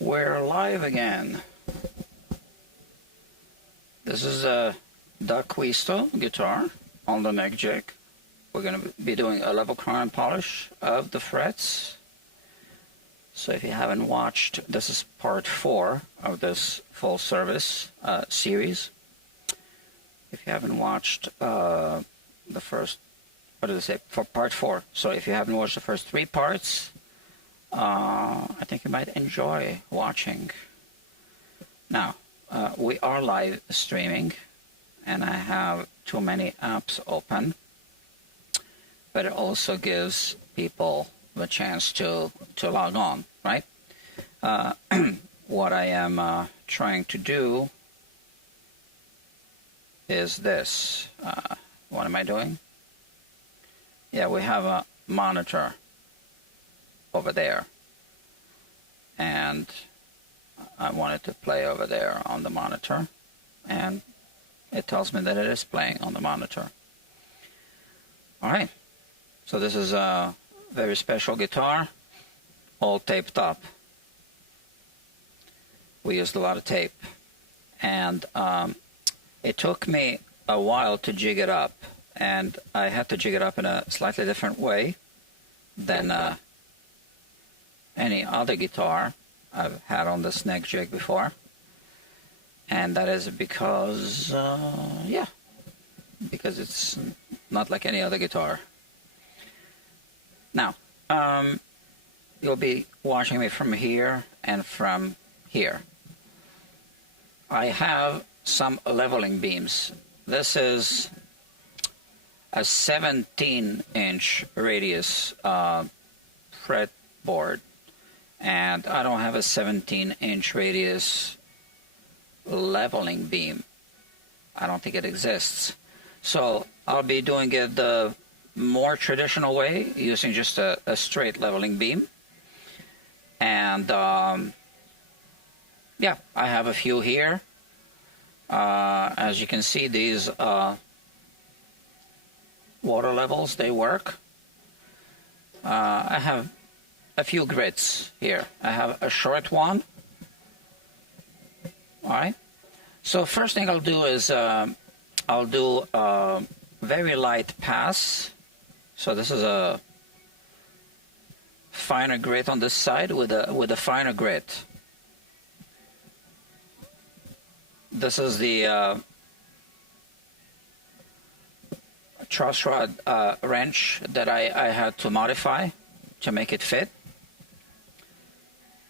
We're live again. This is a D'Acquisto guitar on the neck jig. We're going to be doing a level crown polish of the frets. So if you haven't watched, this is part 4 of this full service series. If you haven't watched the first, what did I say, for part 4. So if you haven't watched the first 3 parts, I think you might enjoy watching. Now, we are live streaming, and I have too many apps open, but it also gives people the chance to log on, right? What I am trying to do is this. What am I doing? Yeah, we have a monitor over there, and I wanted to play over there on the monitor, and it tells me that it is playing on the monitor. All right, so this is a very special guitar, all taped up. We used a lot of tape, and it took me a while to jig it up, and I had to jig it up in a slightly different way than any other guitar I've had on this neck jig before, and that is because because it's not like any other guitar. Now, you'll be watching me from here and from here. I have some leveling beams. This is a 17-inch radius fretboard, and I don't have a 17-inch radius leveling beam. I don't think it exists. So I'll be doing it the more traditional way, using just a straight leveling beam. And yeah, I have a few here. As you can see, these water levels, they work. I have a few grits here. I have a short one. All right. So first thing I'll do is I'll do a very light pass. So this is a finer grit on this side with a finer grit. This is the truss rod wrench that I had to modify to make it fit.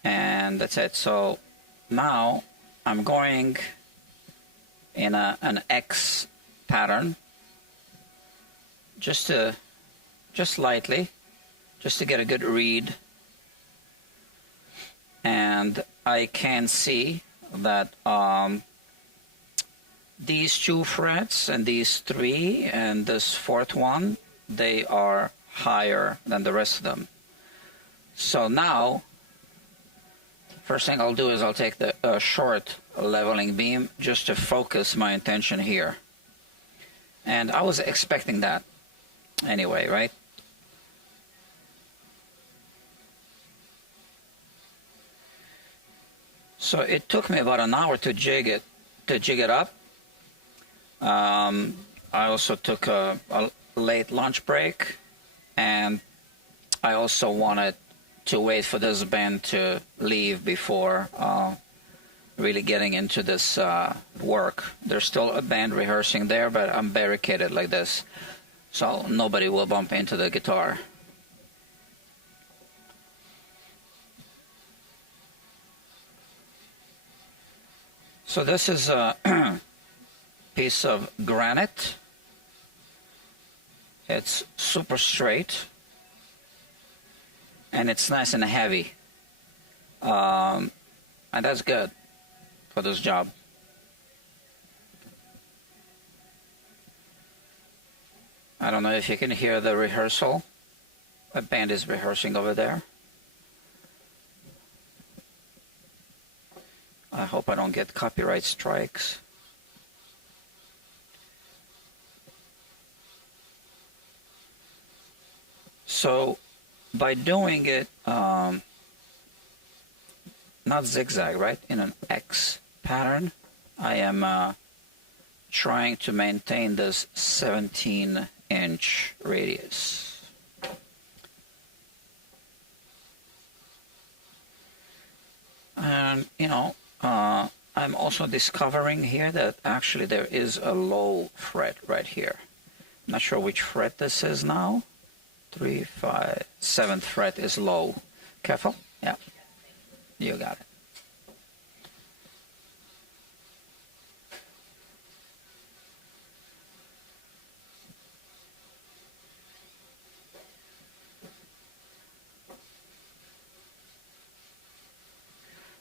And that's it. So now I'm going in an X pattern, just lightly, just to get a good read. And I can see that these 2 frets and these 3 and this 4th one, they are higher than the rest of them. So now, first thing I'll do is I'll take the short leveling beam just to focus my attention here. And I was expecting that anyway, right? So it took me about an hour to jig it up. I also took a late lunch break, and I also wanted to wait for this band to leave before really getting into this work. There's still a band rehearsing there, but I'm barricaded like this, so nobody will bump into the guitar. So this is a piece of granite. It's super straight, and it's nice and heavy, and that's good for this job. I don't know if you can hear the rehearsal. A band is rehearsing over there. I hope I don't get copyright strikes. So by doing it not zigzag, right? In an X pattern. I am trying to maintain this 17-inch radius. And, you know, I'm also discovering here that actually there is a low fret right here. I'm not sure which fret this is now. 3, 5, 7th fret is low. Careful. Yeah, you got it.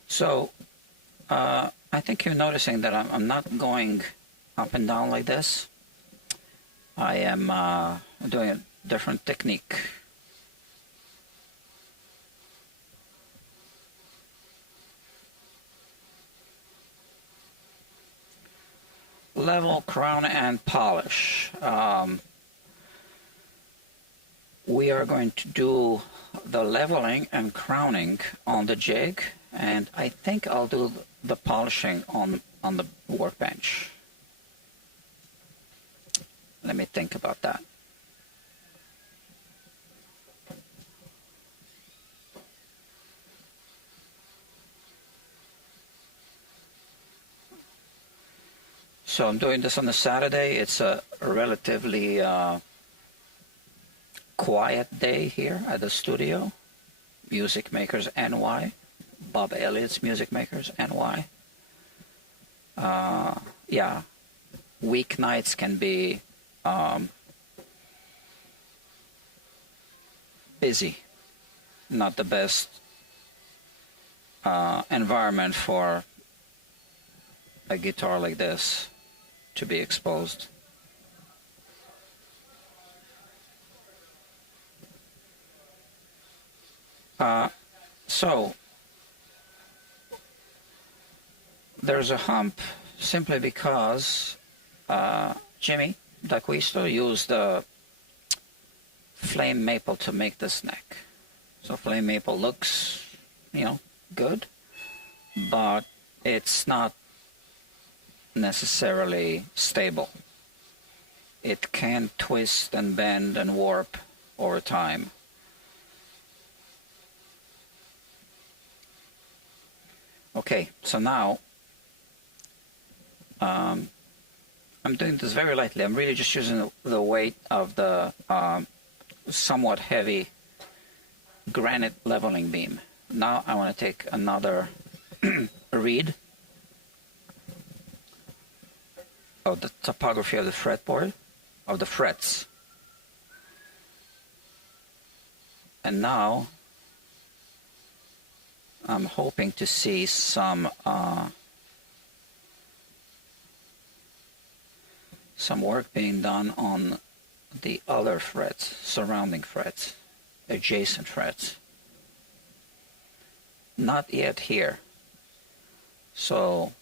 So I think you're noticing that I'm not going up and down like this. I am doing a different technique. Level, crown, and polish. We are going to do the leveling and crowning on the jig, and I think I'll do the polishing on the workbench. Let me think about that. So I'm doing this on a Saturday. It's a relatively quiet day here at the studio. Music Makers NY. Bob Elliott's Music Makers NY. Yeah, weeknights can be busy. Not the best environment for a guitar like this to be exposed. So there's a hump simply because Jimmy D'Acquisto used flame maple to make this neck. So flame maple looks, you know, good, but it's not necessarily stable. It can twist and bend and warp over time. Okay, so now I'm doing this very lightly. I'm really just using the weight of the somewhat heavy granite leveling beam. Now I want to take another read of the topography of the fretboard, of the frets. And now I'm hoping to see some work being done on the other frets, surrounding frets, adjacent frets. Not yet here. So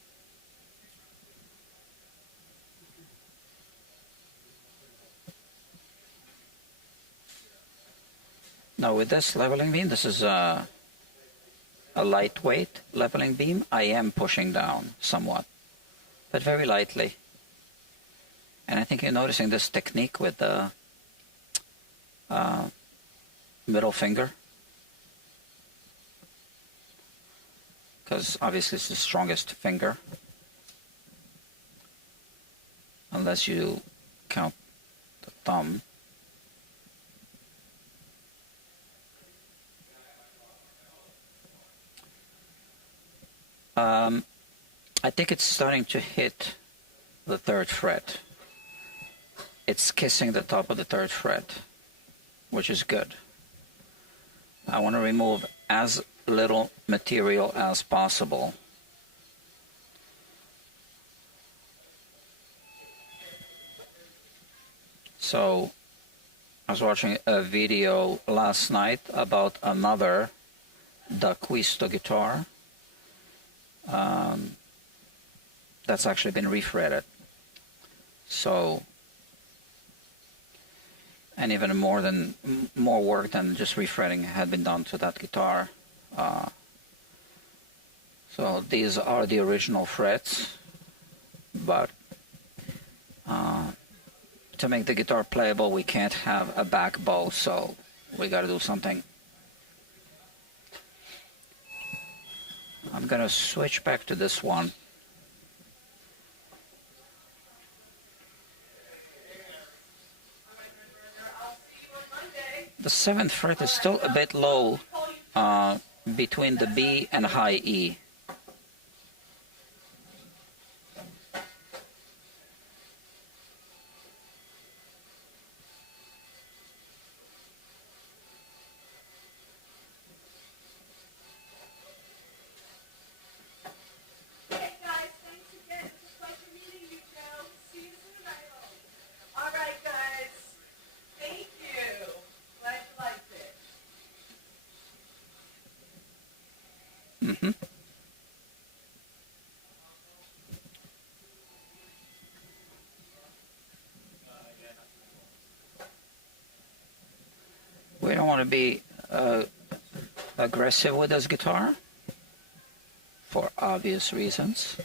now with this leveling beam, this is a lightweight leveling beam. I am pushing down somewhat, but very lightly. And I think you're noticing this technique with the middle finger, because obviously it's the strongest finger, unless you count the thumb. I think it's starting to hit the 3rd fret. It's kissing the top of the 3rd fret, which is good. I want to remove as little material as possible. So I was watching a video last night about another D'Acquisto guitar that's actually been refretted. So, and even more work than just refretting had been done to that guitar. So these are the original frets, but to make the guitar playable, we can't have a back bow, so we got to do something. I'm going to switch back to this one. The 7th fret is still a bit low between the B and high E. Mm-hmm. We don't want to be aggressive with this guitar for obvious reasons.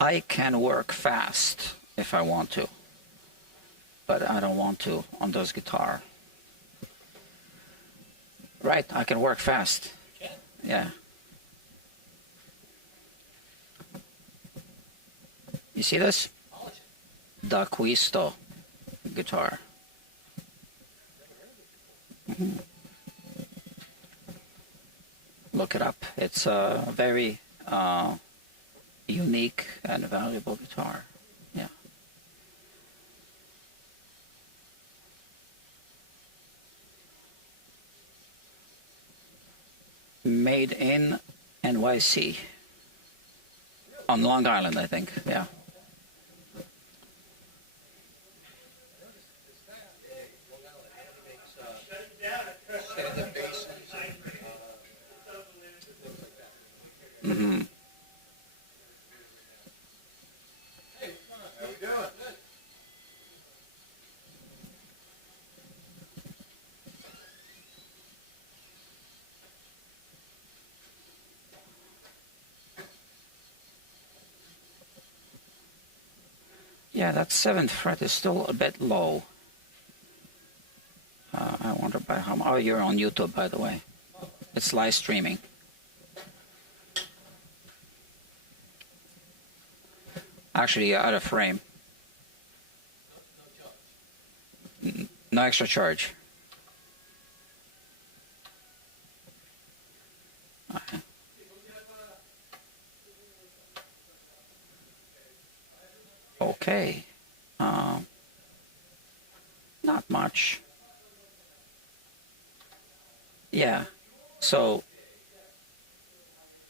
I can work fast if I want to, but I don't want to on this guitar. Right, I can work fast. Yeah. You see this? D'Acquisto guitar. Mm-hmm. Look it up. It's a very unique and valuable guitar. Yeah. Made in NYC. On Long Island, I think. Yeah. Mm-hmm. Yeah, that 7th fret is still a bit low. I wonder by how much. Oh, you're on YouTube, by the way. It's live streaming. Actually, you're out of frame. No extra charge. Okay. Not much. Yeah. So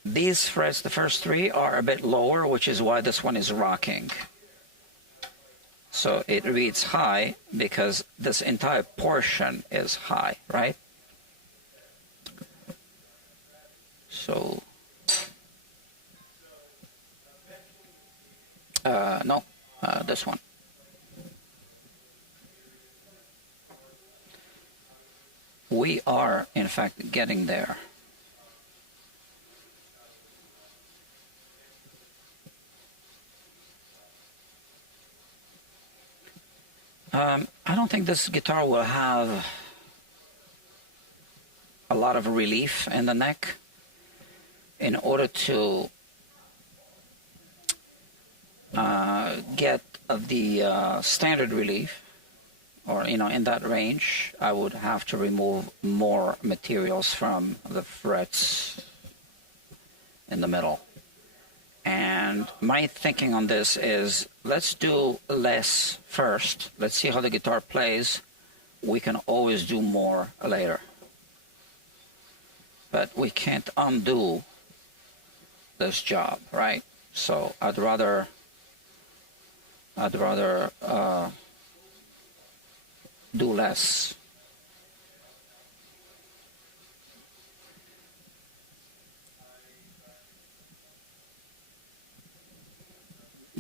these frets, the first 3, are a bit lower, which is why this one is rocking. So it reads high because this entire portion is high, right? So, no, this one. We are, in fact, getting there. I don't think this guitar will have a lot of relief in the neck. In order to get the standard relief, or in that range, I would have to remove more materials from the frets in the middle. And my thinking on this is, let's do less first. Let's see how the guitar plays. We can always do more later. But we can't undo this job, right? So I'd rather do less.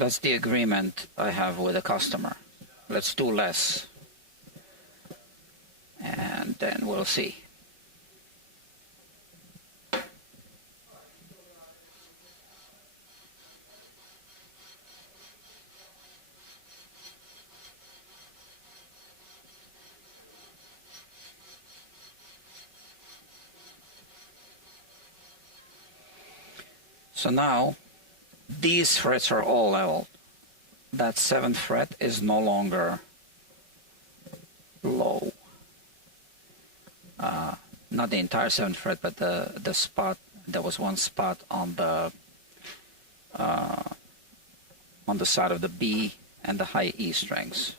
that's the agreement I have with the customer. Let's do less, and then we'll see. So now these frets are all level. That 7th fret is no longer low. Not the entire 7th fret, but the spot. There was one spot on the side of the B and the high E strings.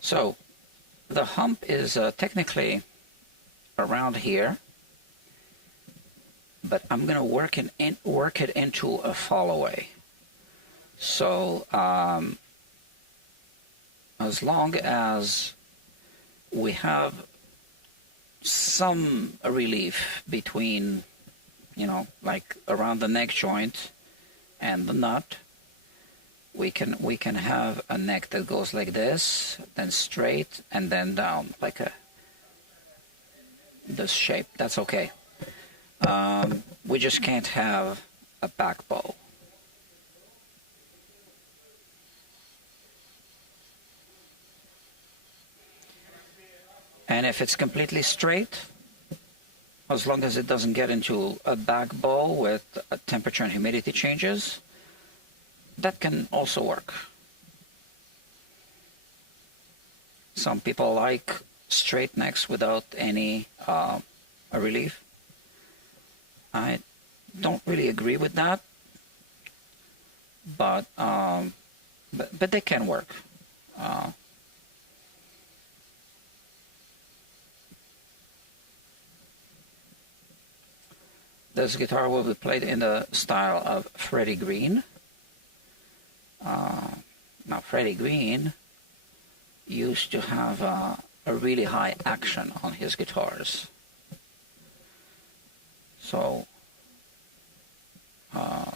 So the hump is technically around here, but I'm going to work it into a fall-away. So as long as we have some relief between, like around the neck joint and the nut, we can have a neck that goes like this, then straight, and then down like this shape. That's okay. We just can't have a back bow. And if it's completely straight, as long as it doesn't get into a back bow with temperature and humidity changes, that can also work. Some people like straight necks without any relief. I don't really agree with that, but they can work. This guitar will be played in the style of Freddie Green. Now, Freddie Green used to have a really high action on his guitars. So, on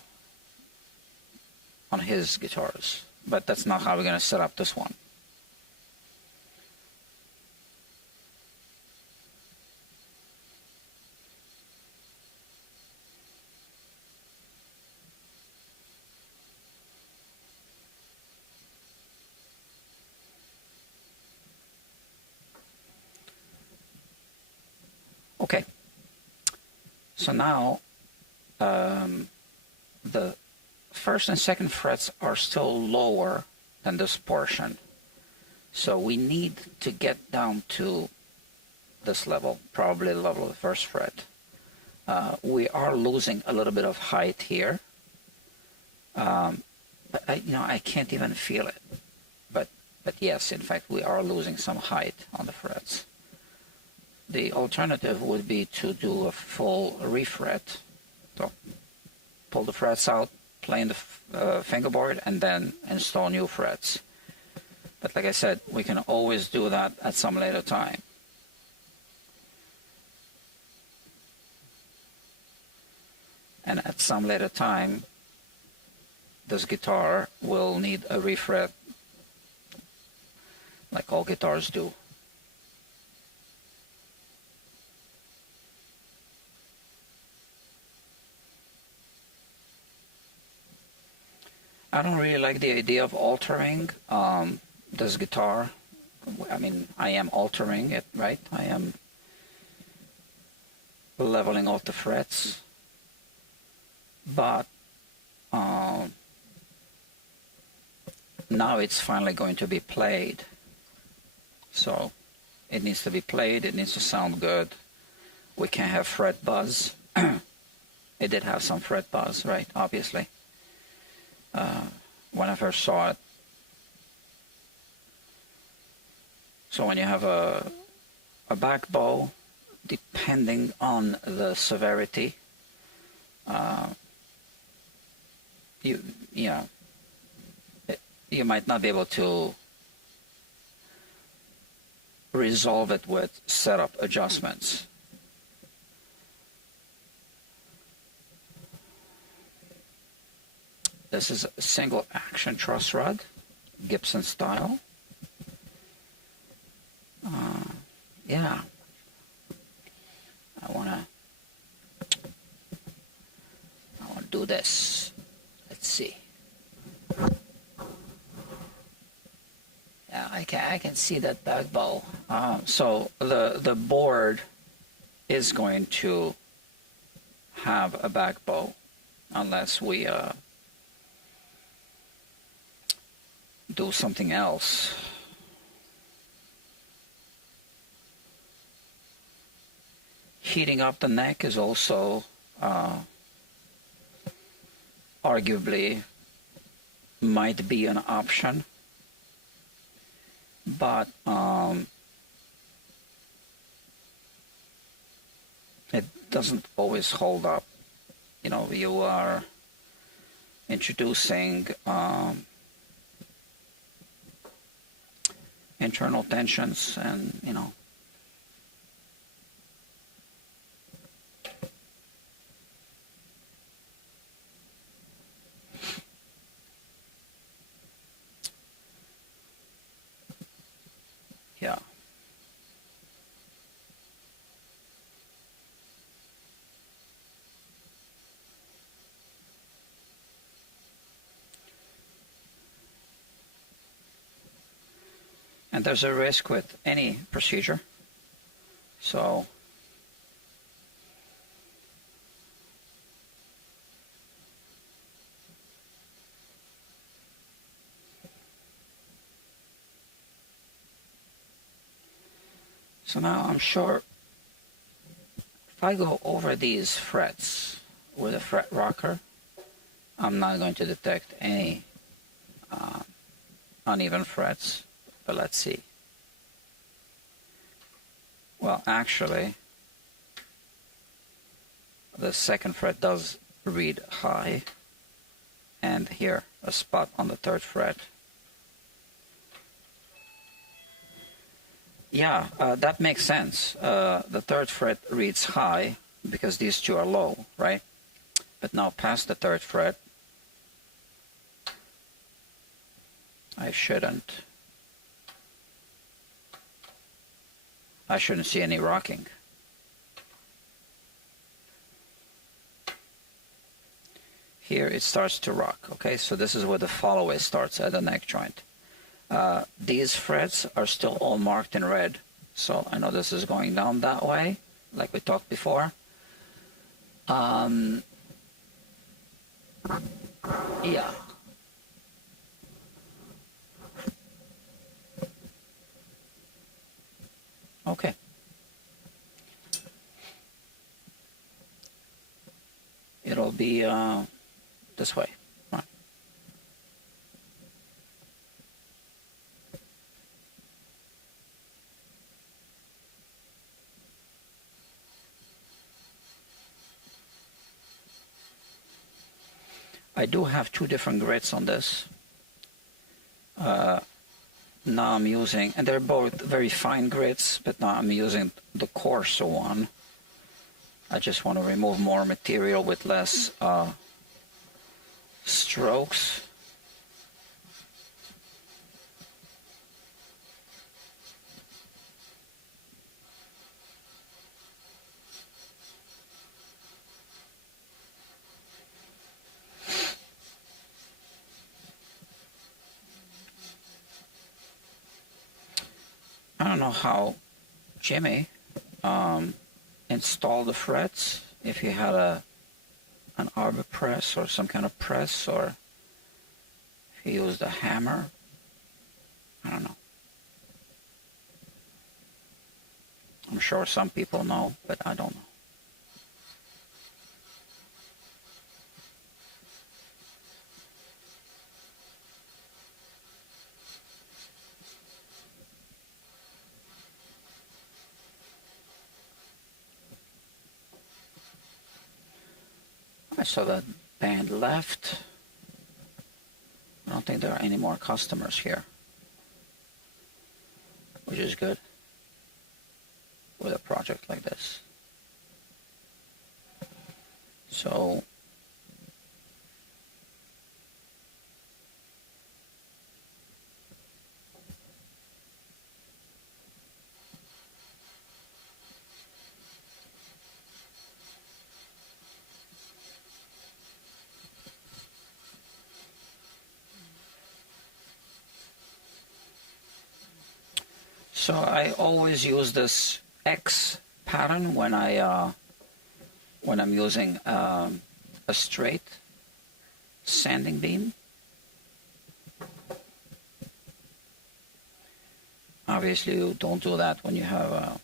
his guitars. But that's not how we're going to set up this one. Okay, so now the first and second frets are still lower than this portion. So we need to get down to this level, probably the level of the first fret. We are losing a little bit of height here, but I can't even feel it. But yes, in fact, we are losing some height on the frets. The alternative would be to do a full refret. So pull the frets out, play in the fingerboard, and then install new frets. But like I said, we can always do that at some later time. And at some later time, this guitar will need a refret, like all guitars do. I don't really like the idea of altering this guitar. I mean, I am altering it, right? I am leveling off the frets. But now it's finally going to be played. So it needs to be played, it needs to sound good. We can't have fret buzz. It did have some fret buzz, right? Obviously. When I first saw it. So when you have a back bow, depending on the severity, you might not be able to resolve it with setup adjustments. This is a single action truss rod, Gibson style. Yeah, I wanna do this. Let's see. Yeah, I can see that back bow. So the board is going to have a back bow unless we do something else. Heating up the neck is also arguably might be an option, but it doesn't always hold up. You know, you are introducing internal tensions, and you know, yeah. And there's a risk with any procedure. So now I'm sure if I go over these frets with a fret rocker, I'm not going to detect any uneven frets. But let's see. Well, actually, the second fret does read high, and here a spot on the third fret. Yeah, that makes sense. The third fret reads high because these two are low, right? But now past the third fret, I shouldn't see any rocking. Here it starts to rock. Okay, so this is where the follow-away starts at the neck joint. These frets are still all marked in red, so I know this is going down that way, like we talked before. Yeah. Okay. It'll be this way. Right. I do have two different grits on this. Now I'm using, and they're both very fine grits, but now I'm using the coarser one. I just want to remove more material with less strokes. I don't know how Jimmy installed the frets, if he had an arbor press or some kind of press, or if he used a hammer. I don't know. I'm sure some people know, but I don't know. I saw that band left. I don't think there are any more customers here, which is good. with a project like this. So I always use this X pattern when I'm using a straight sanding beam. Obviously, you don't do that when you have a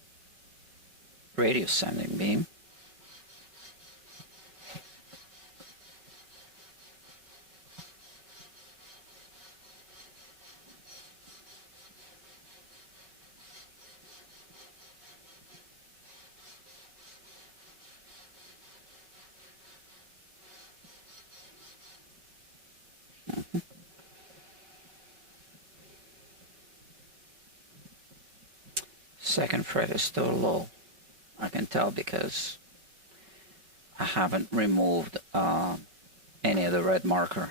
radius sanding beam. Second fret is still low. I can tell because I haven't removed any of the red marker.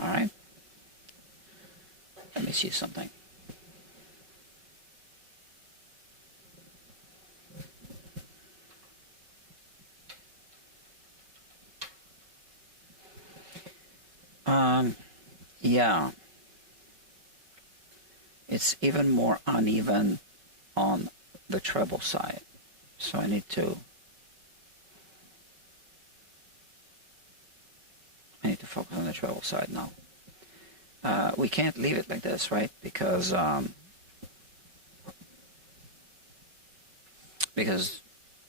All right. Let me see something. Yeah, it's even more uneven on the treble side, so I need to focus on the treble side now. We can't leave it like this, right? Because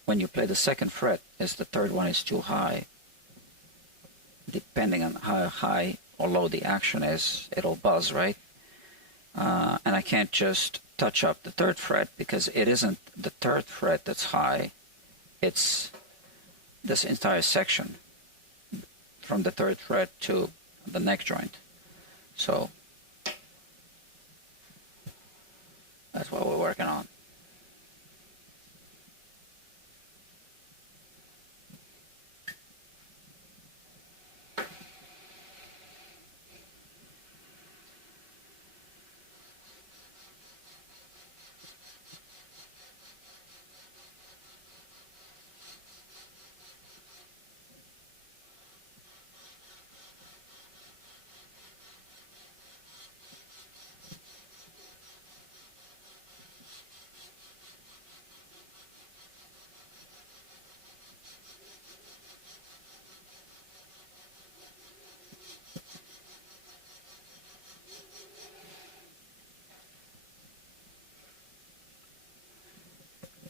when you play the second fret, if the third one is too high, depending on how high or low the action is, it'll buzz, right? And I can't just touch up the third fret because it isn't the third fret that's high. It's this entire section from the third fret to the neck joint. So that's what we're working on.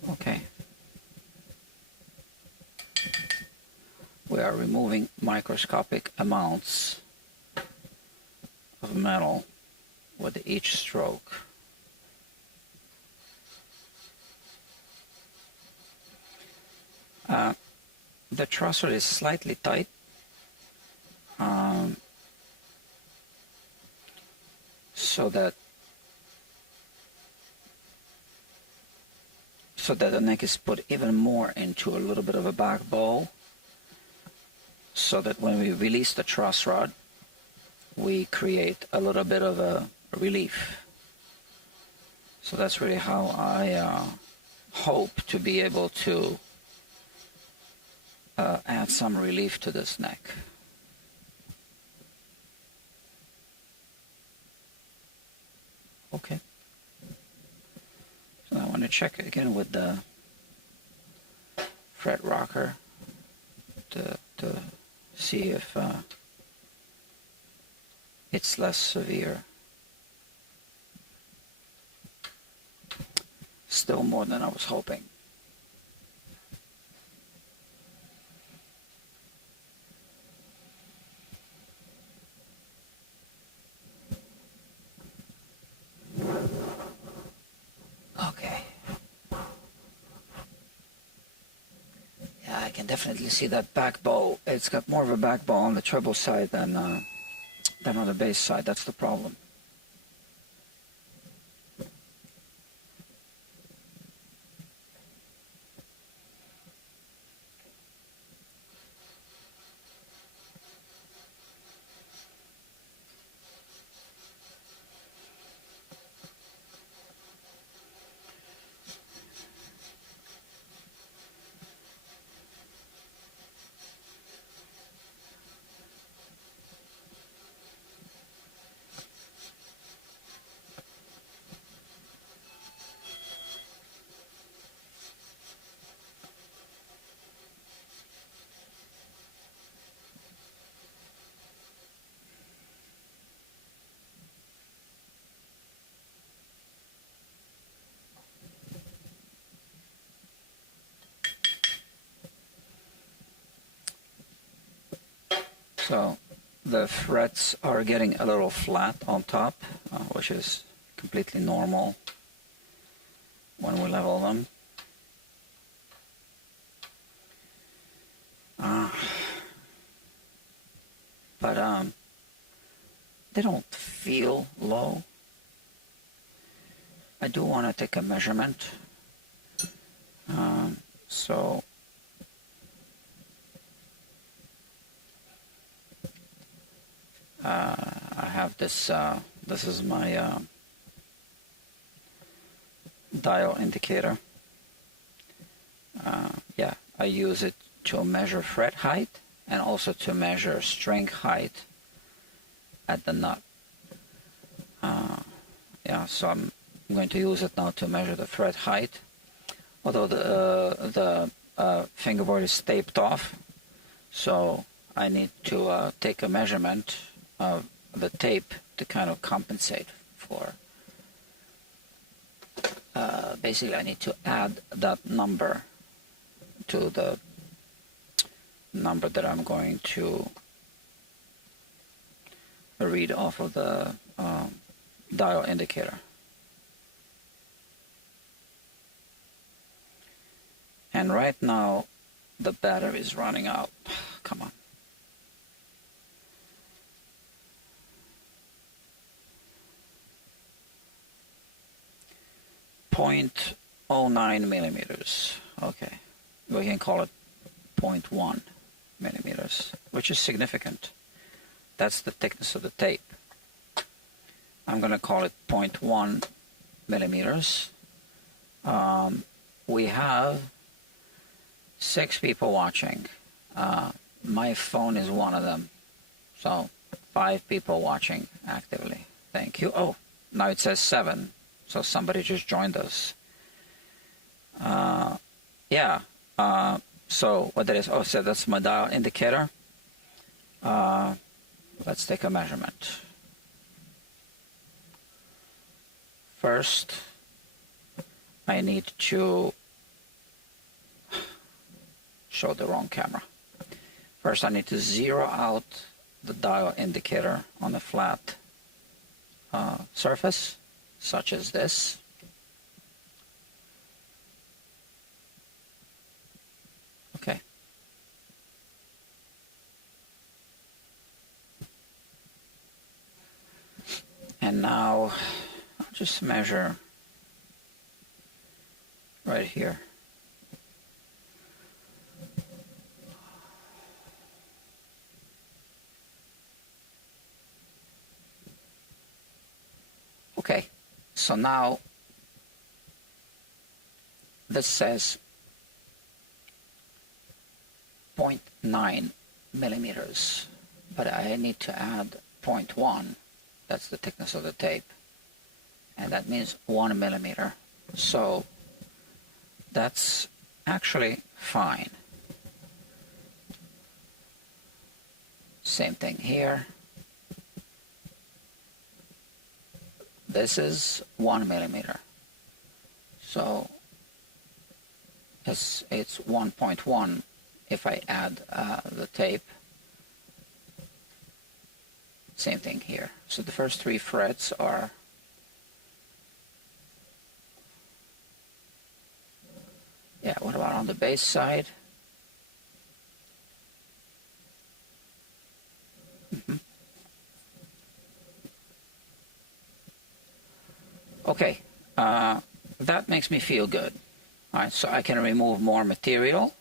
Okay. We are removing microscopic amounts of metal with each stroke. The truss rod is slightly tight. So that the neck is put even more into a little bit of a back bow, so that when we release the truss rod, we create a little bit of a relief. So that's really how I hope to be able to add some relief to this neck. Okay. So I want to check again with the fret rocker to see if it's less severe. Still more than I was hoping. can definitely see that back bow. It's got more of a back bow on the treble side than on the bass side. That's the problem. So the frets are getting a little flat on top, which is completely normal when we level them. But they don't feel low. I do want to take a measurement. So I have this, this is my dial indicator. Yeah, I use it to measure fret height and also to measure string height at the nut. Yeah, so I'm going to use it now to measure the fret height. Although the fingerboard is taped off, so I need to take a measurement of the tape to kind of compensate for. Basically, I need to add that number to the number that I'm going to read off of the dial indicator. And right now, the battery is running out. Come on. .09 millimeters. Okay, we can call it 0.1 millimeters, which is significant. That's the thickness of the tape. I'm going to call it 0.1 millimeters. We have 6 people watching. My phone is one of them. So 5 people watching actively. Thank you. Oh, now it says 7. So somebody just joined us. Yeah. So what that is, oh, so that's my dial indicator. Let's take a measurement. First, I need to show the wrong camera. First, I need to zero out the dial indicator on a flat surface, such as this. Okay. And now I'll just measure right here. Okay, so now this says 0.9 millimeters, but I need to add 0.1. That's the thickness of the tape, and that means 1 millimeter. So that's actually fine. Same thing here. This is 1 millimeter. So it's 1.1 if I add the tape. Same thing here. So the first 3 frets are what about on the bass side? Okay, that makes me feel good. All right, so I can remove more material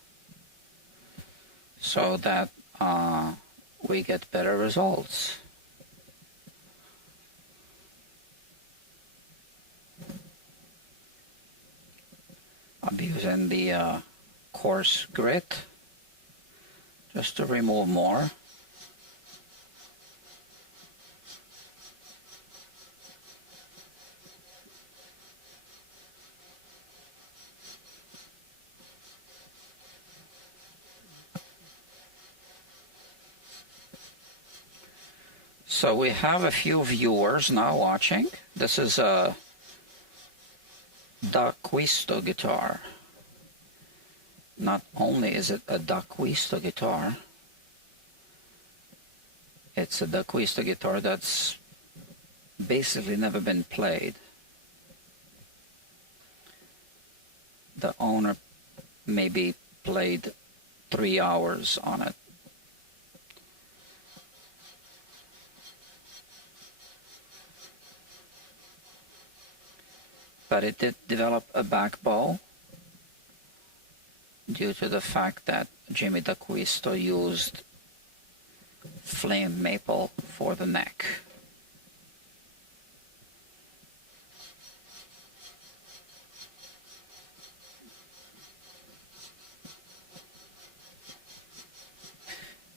so that we get better results. I'll be using the coarse grit just to remove more. So we have a few viewers now watching. This is a D'Acquisto guitar. Not only is it a D'Acquisto guitar, it's a D'Acquisto guitar that's basically never been played. The owner maybe played 3 hours on it. But it did develop a back bow due to the fact that Jimmy D'Acquisto used flame maple for the neck.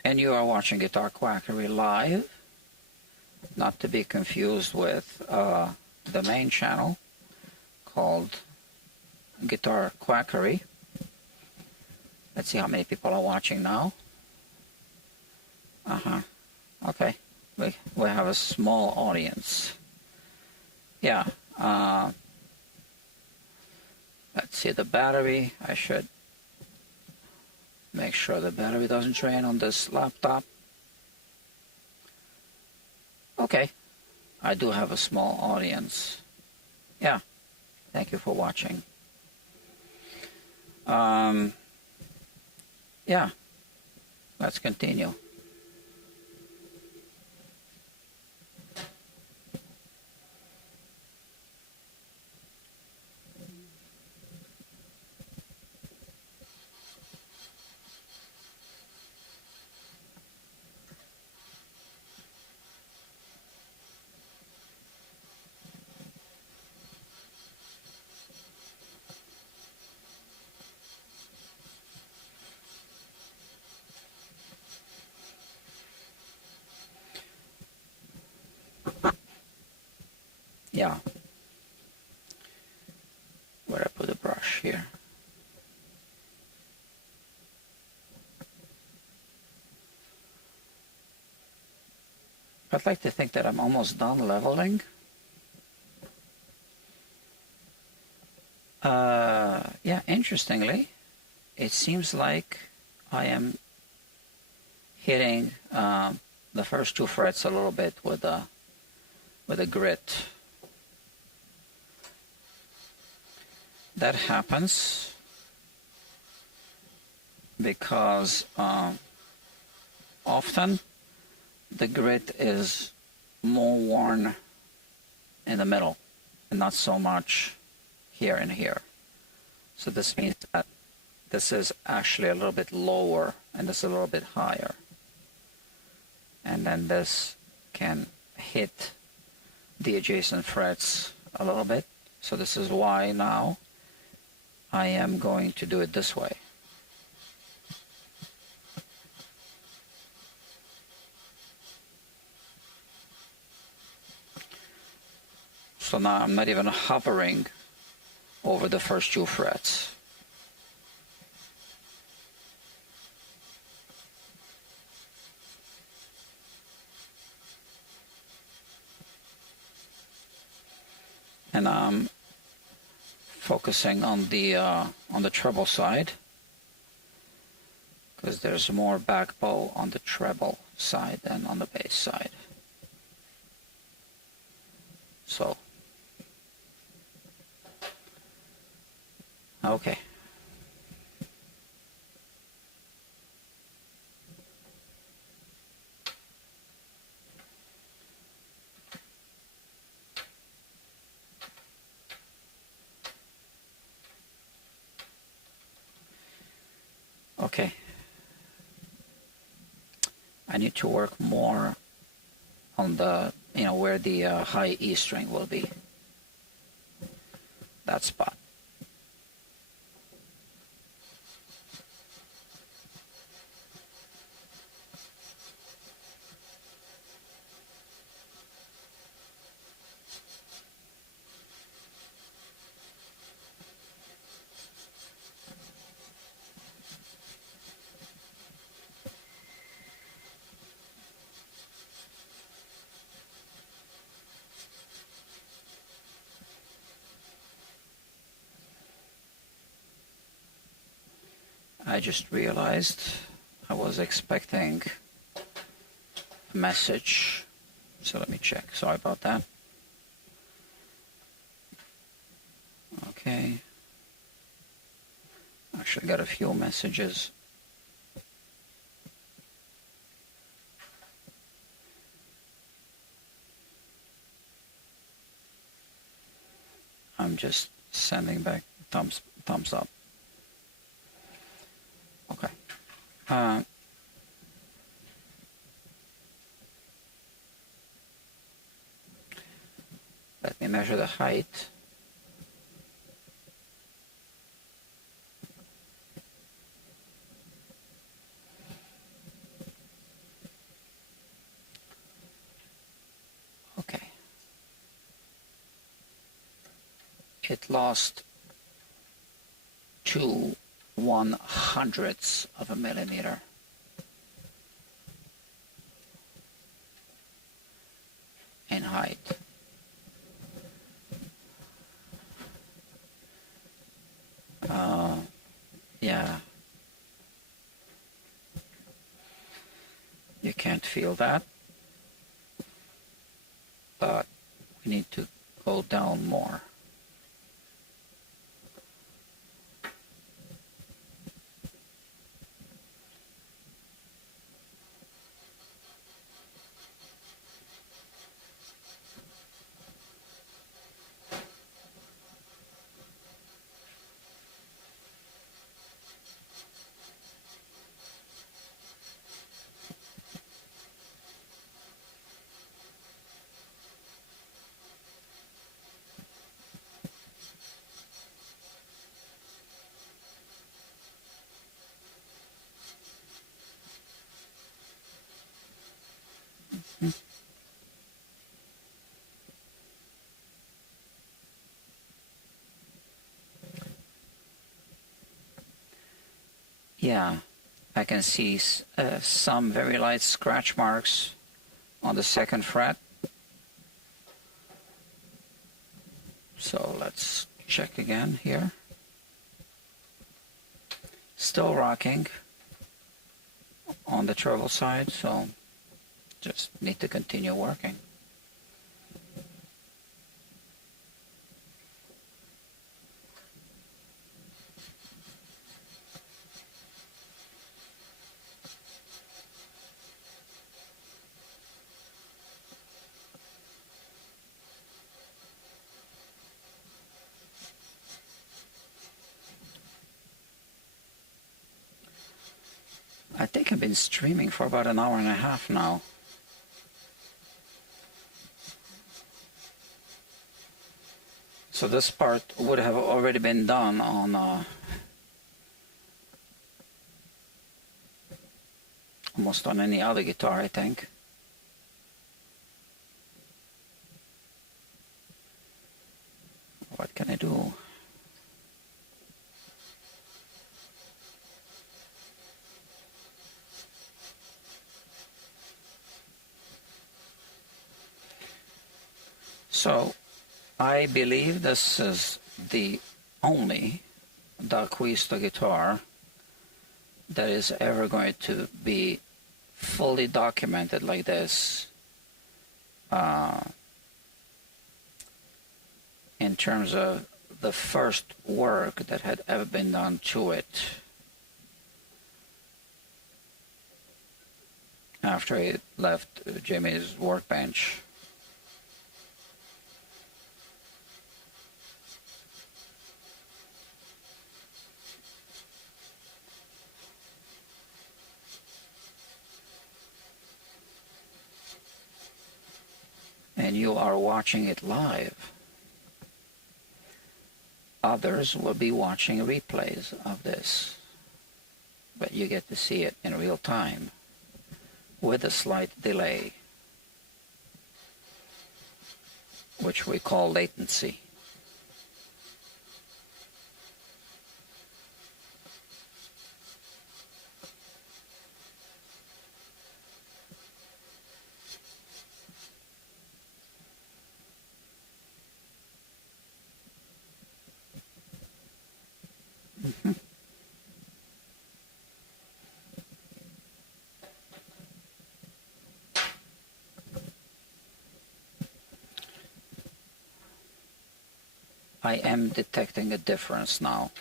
And you are watching Guitar Quackery live, not to be confused with the main channel called Guitar Quackery. Let's see how many people are watching now. Okay, we have a small audience. Yeah. Let's see the battery. I should make sure the battery doesn't drain on this laptop. Okay, I do have a small audience. Yeah, thank you for watching. Yeah, let's continue. Yeah. Where I put the brush here. I'd like to think that I'm almost done leveling. Yeah, interestingly, it seems like I am hitting the first 2 frets a little bit with a grit. That happens because often the grit is more worn in the middle and not so much here and here. So this means that this is actually a little bit lower and this is a little bit higher. And then this can hit the adjacent frets a little bit. So this is why now I am going to do it this way. So now I'm not even hovering over the first 2 frets. And I'm focusing on the treble side because there's more back bow on the treble side than on the bass side. So, okay. Okay. I need to work more on the, where the high E string will be. That spot. I just realized I was expecting a message, so let me check. Sorry about that. Okay. Actually got a few messages. I'm just sending back thumbs up. Okay. Let me measure the height. Okay. It lost 2/100ths of a millimeter. In height. Yeah. You can't feel that. But we need to go down more. Yeah, I can see some very light scratch marks on the second fret. So let's check again here. Still rocking on the treble side, so just need to continue working. I think I've been streaming for about an hour and a half now. So this part would have already been done on almost on any other guitar, I think. What can I do? So I believe this is the only D'Acquisto guitar that is ever going to be fully documented like this in terms of the first work that had ever been done to it after it left Jimmy's workbench. and you are watching it live. Others will be watching replays of this, but you get to see it in real time with a slight delay, which we call latency. I am detecting a difference now,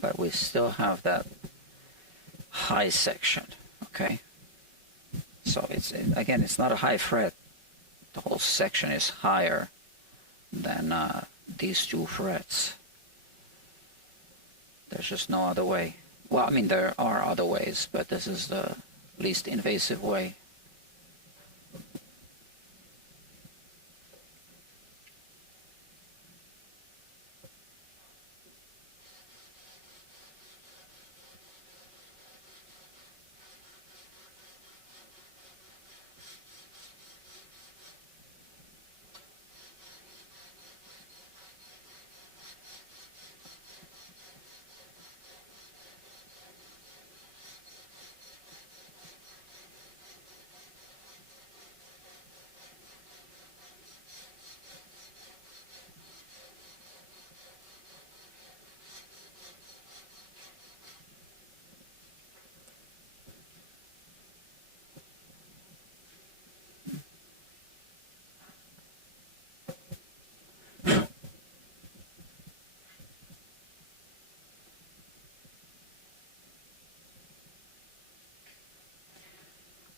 but we still have that high section, okay? So it's not a high fret. The whole section is higher than these two frets. There's just no other way. Well, I mean, there are other ways, but this is the least invasive way.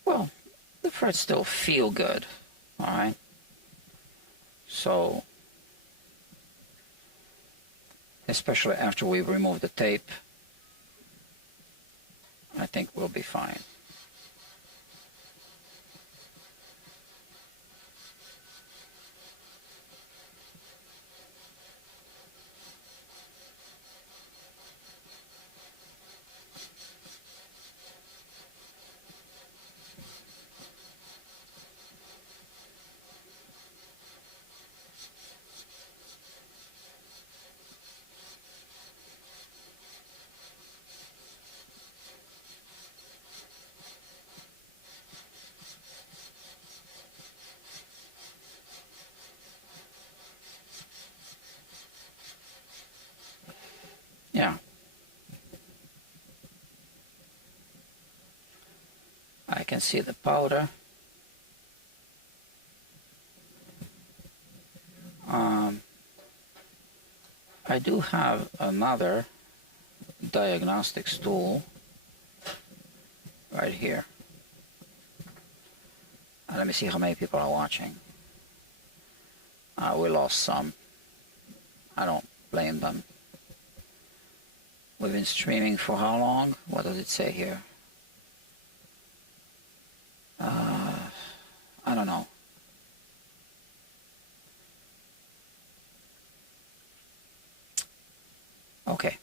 Well, the frets still feel good, all right? So, especially after we remove the tape, I think we'll be fine. Yeah. I can see the powder. I do have another diagnostics tool right here. Let me see how many people are watching. We lost some. I don't blame them. We've been streaming for how long? What does it say here? I don't know. Okay.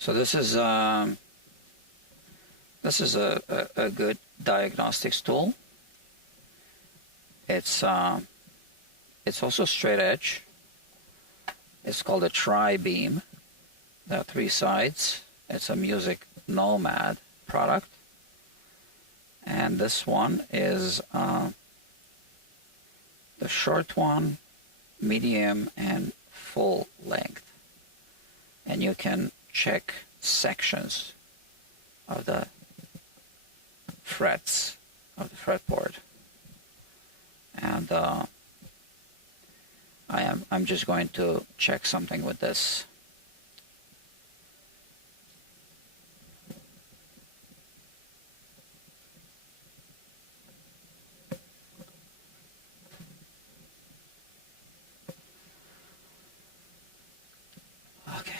So this is a good diagnostics tool. It's also straight edge. It's called a tri-beam. There are 3 sides. It's a Music Nomad product. And this one is the short one, medium, and full length. And you can check sections of the frets of the fretboard. And I'm just going to check something with this. Okay.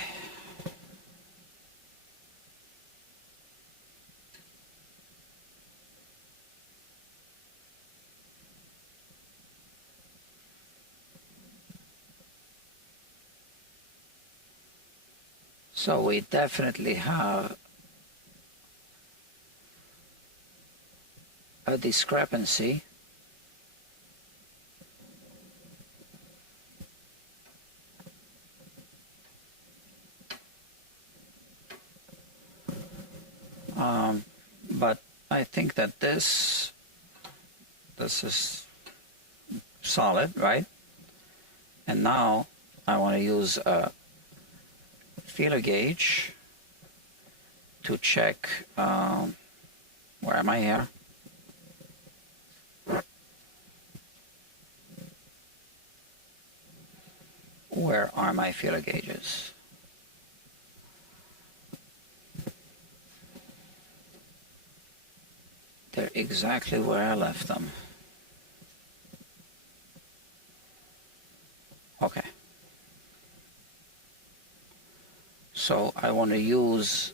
So we definitely have a discrepancy. But I think that this is solid, right? And now I want to use a feeler gauge to check, where am I here? Where are my feeler gauges? They're exactly where I left them. Okay. So I want to use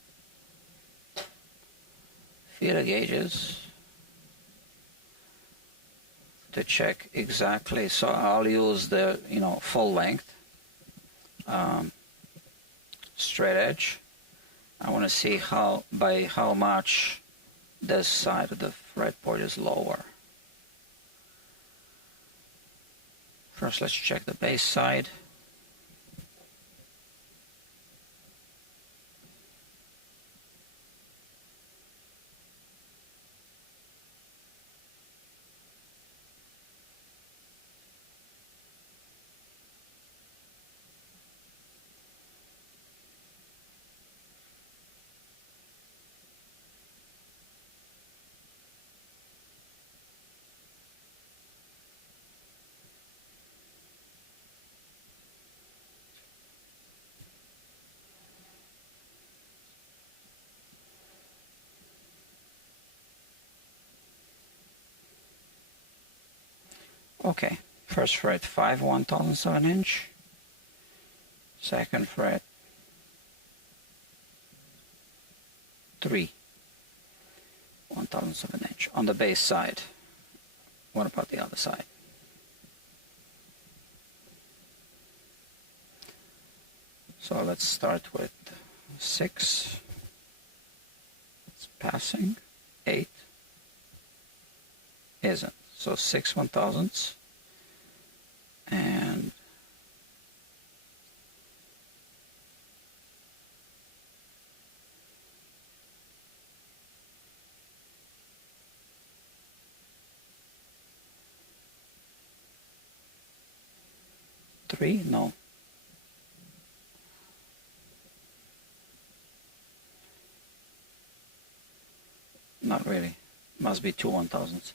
feeler gauges to check exactly. So I'll use the full length, straight edge. I want to see by how much this side of the fretboard is lower. First, let's check the base side. Okay, first fret 5 1/1000 of an inch, second fret 3 1/1000 of an inch on the base side. What about the other side? So let's start with 6, it's passing, 8 isn't. So 6 1/1000s and 3, no. Not really, must be 2 1/1000s.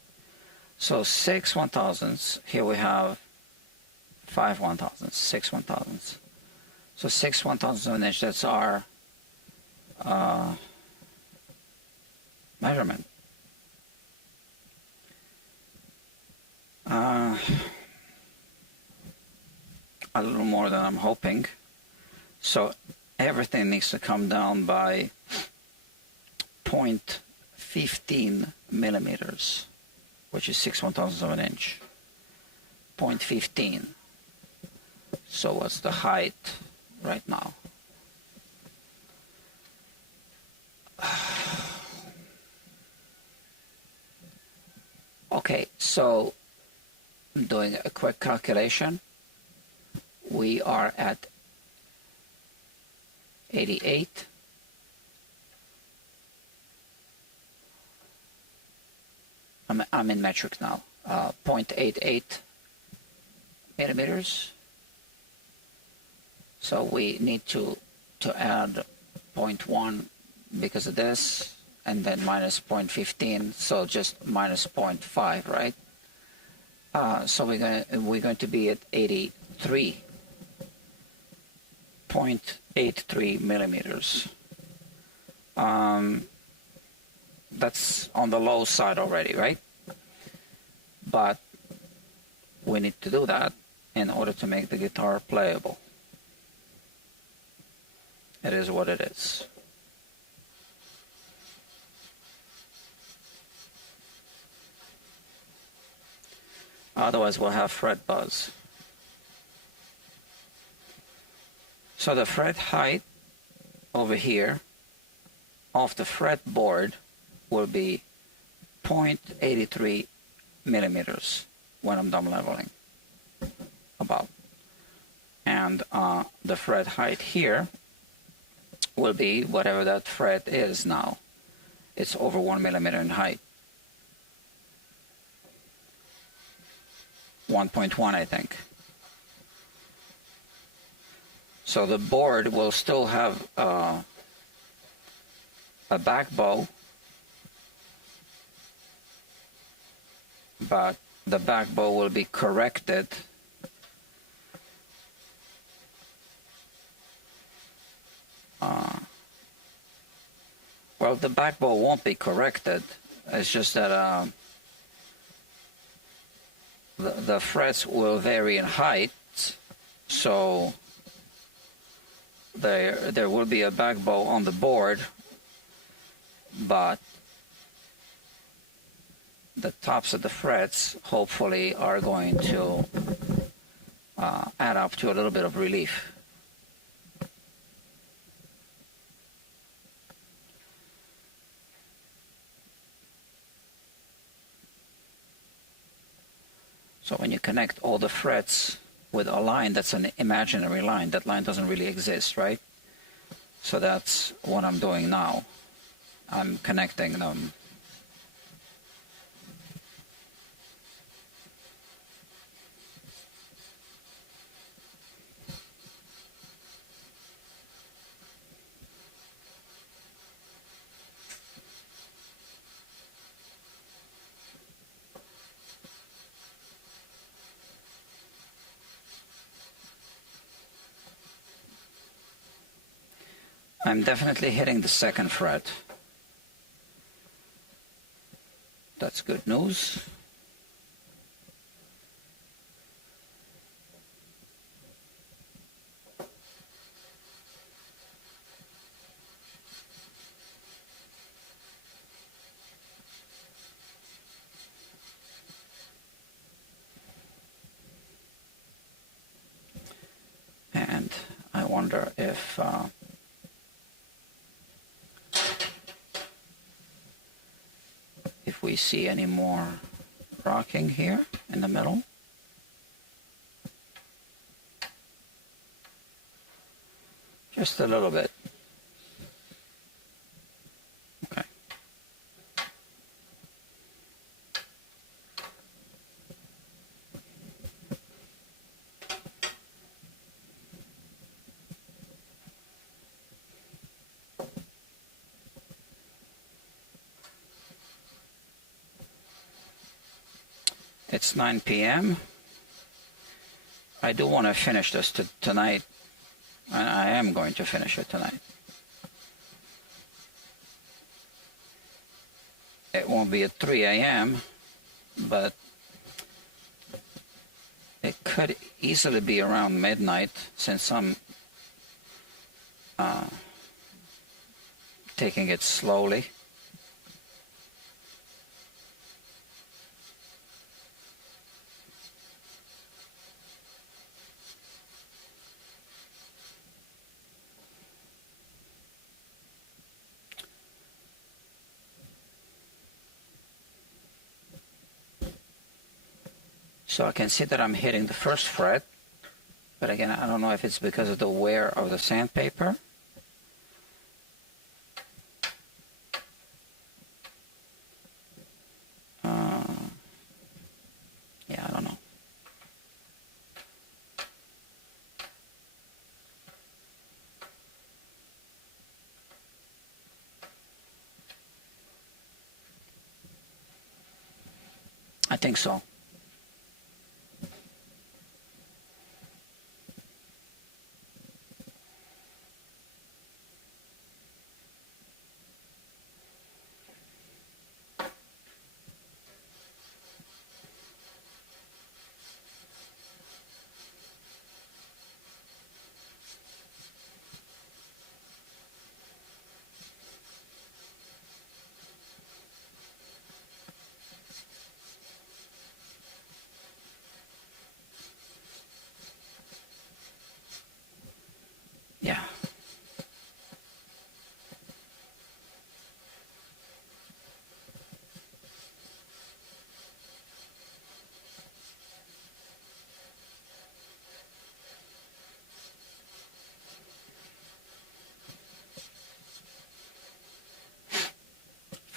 So 6 1/1000s, here we have 5 1/1000s, 6 1/1000s. So 6 1/1000s of an inch, that's our measurement. A little more than I'm hoping. So everything needs to come down by 0.15 millimeters, which is 6 1/1000s of an inch. 0.15. So what's the height right now? Okay, so I'm doing a quick calculation. We are at 88. I'm in metric now. 0.88 millimeters. So we need to add 0.1 because of this, and then minus 0.15, so just minus 0.5, right? So we're going to be at 83.83 millimeters. That's on the low side already, right? But we need to do that in order to make the guitar playable. It is what it is. Otherwise we'll have fret buzz. So the fret height over here off the fretboard will be 0.83 millimeters when I'm done leveling, about. And the fret height here will be whatever that fret is now. It's over 1 millimeter in height. 1.1, I think. So the board will still have a back bow, but the back bow will be corrected well, the back bow won't be corrected. It's just that the frets will vary in height, so there will be a back bow on the board, but the tops of the frets hopefully are going to add up to a little bit of relief. So when you connect all the frets with a line that's an imaginary line, that line doesn't really exist, right? So that's what I'm doing now. I'm connecting them. I'm definitely hitting the second fret. That's good news. And I wonder if we see any more rocking here in the middle. Just a little bit. Okay. It's 9 p.m. I do want to finish this tonight, and I am going to finish it tonight. It won't be at 3 a.m., but it could easily be around midnight, since I'm taking it slowly. So I can see that I'm hitting the first fret, but again, I don't know if it's because of the wear of the sandpaper. Yeah, I don't know. I think so.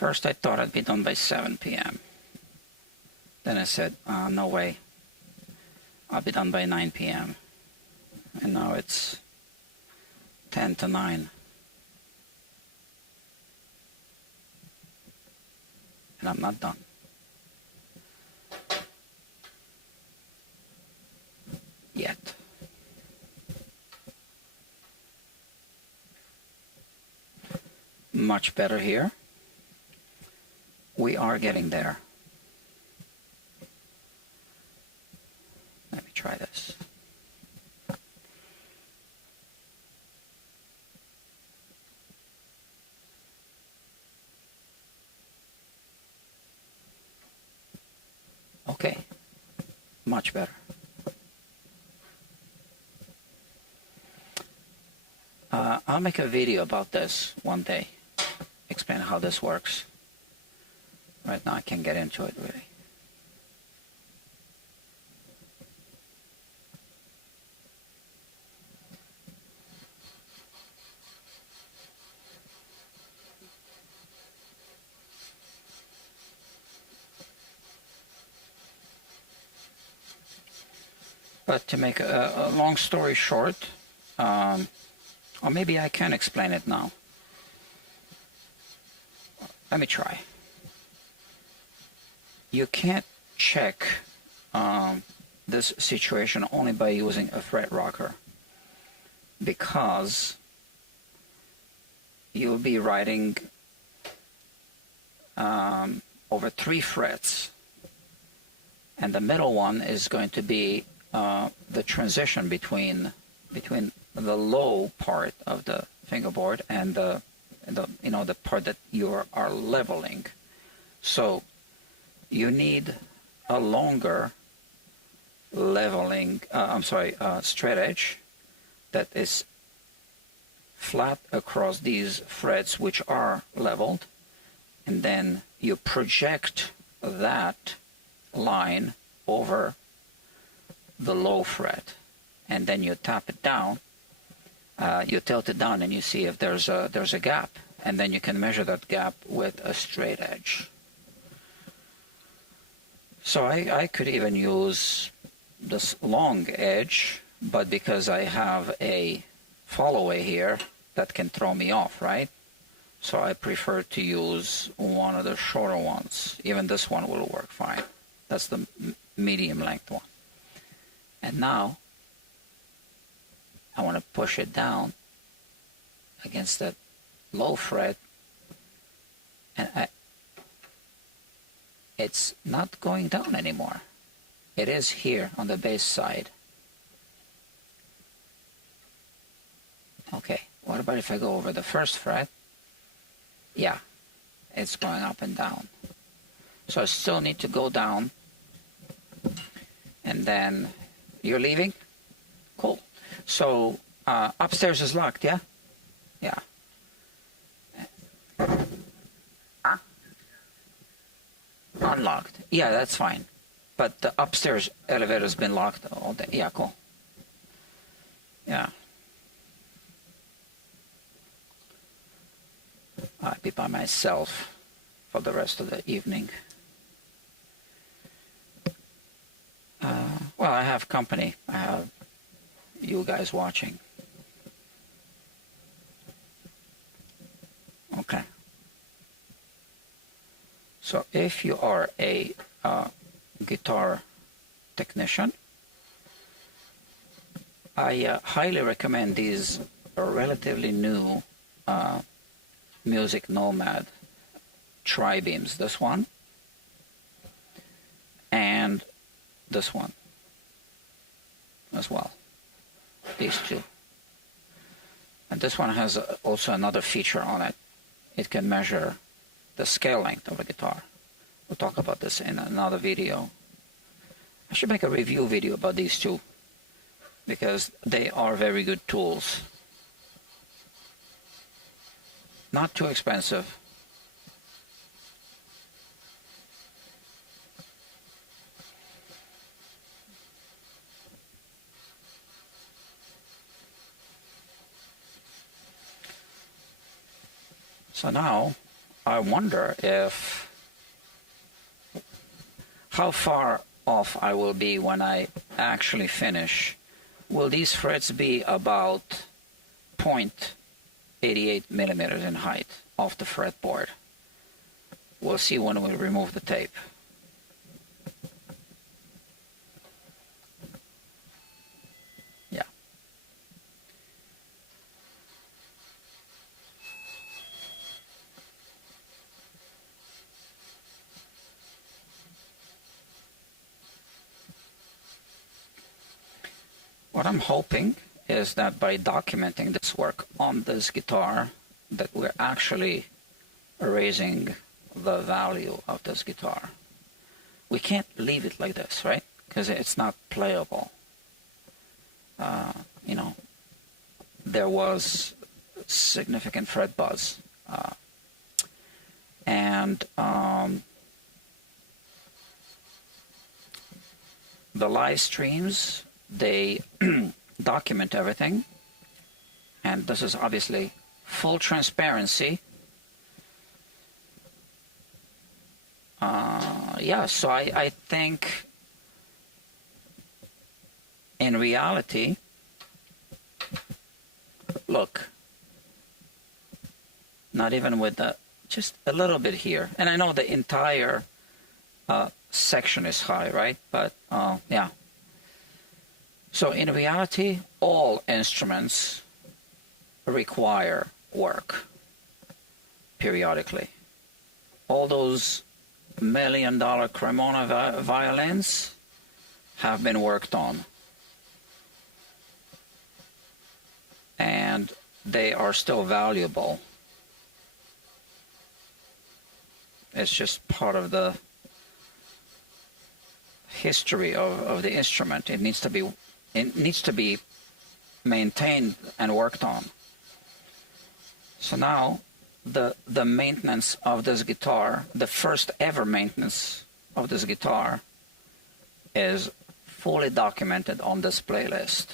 First I thought I'd be done by 7 p.m. Then I said, no way. I'll be done by 9 p.m. And now it's 10 to 9. And I'm not done. Yet. Much better here. We are getting there. Let me try this. Okay, much better. I'll make a video about this one day, explain how this works. Right now I can't get into it really. But to make a long story short, or maybe I can explain it now. Let me try. You can't check this situation only by using a fret rocker, because you'll be writing over 3 frets, and the middle one is going to be the transition between the low part of the fingerboard and the part that you are leveling. So you need a longer leveling, straight edge that is flat across these frets which are leveled, and then you project that line over the low fret, and then you tap it down, you tilt it down, and you see if there's a gap, and then you can measure that gap with a straight edge. So I could even use this long edge, but because I have a follow-away here, that can throw me off, right? So I prefer to use one of the shorter ones. Even this one will work fine. That's the medium length one. And now I want to push it down against that low fret, and it's not going down anymore. It is here on the bass side. Okay, what about if I go over the first fret? Yeah, it's going up and down. So I still need to go down, and then you're leaving? Cool. So upstairs is locked, yeah? Yeah. Unlocked. Yeah, that's fine. But the upstairs elevator's been locked all day. Yeah, cool. Yeah. I'll be by myself for the rest of the evening. Well, I have company. I have you guys watching. Okay. So if you are a guitar technician, I highly recommend these relatively new Music Nomad tri-beams. This one and this one as well. These two. And this one has also another feature on it. It can measure the scale length of a guitar. We'll talk about this in another video. I should make a review video about these two, because they are very good tools. Not too expensive. So now I wonder how far off I will be when I actually finish. Will these frets be about 0.88 millimeters in height off the fretboard? We'll see when we remove the tape. Yeah. What I'm hoping is that by documenting this work on this guitar, that we're actually raising the value of this guitar. We can't leave it like this, right? Because it's not playable. You know, there was significant fret buzz. And the live streams, they document everything. And this is obviously full transparency. Yeah, so I think in reality, look, not even with the, just a little bit here. And I know the entire section is high, right? But yeah. So in reality, all instruments require work periodically. All those $1 million Cremona violins have been worked on. And they are still valuable. It's just part of the history of the instrument. It needs to be maintained and worked on. So now the maintenance of this guitar, the first ever maintenance of this guitar, is fully documented on this playlist.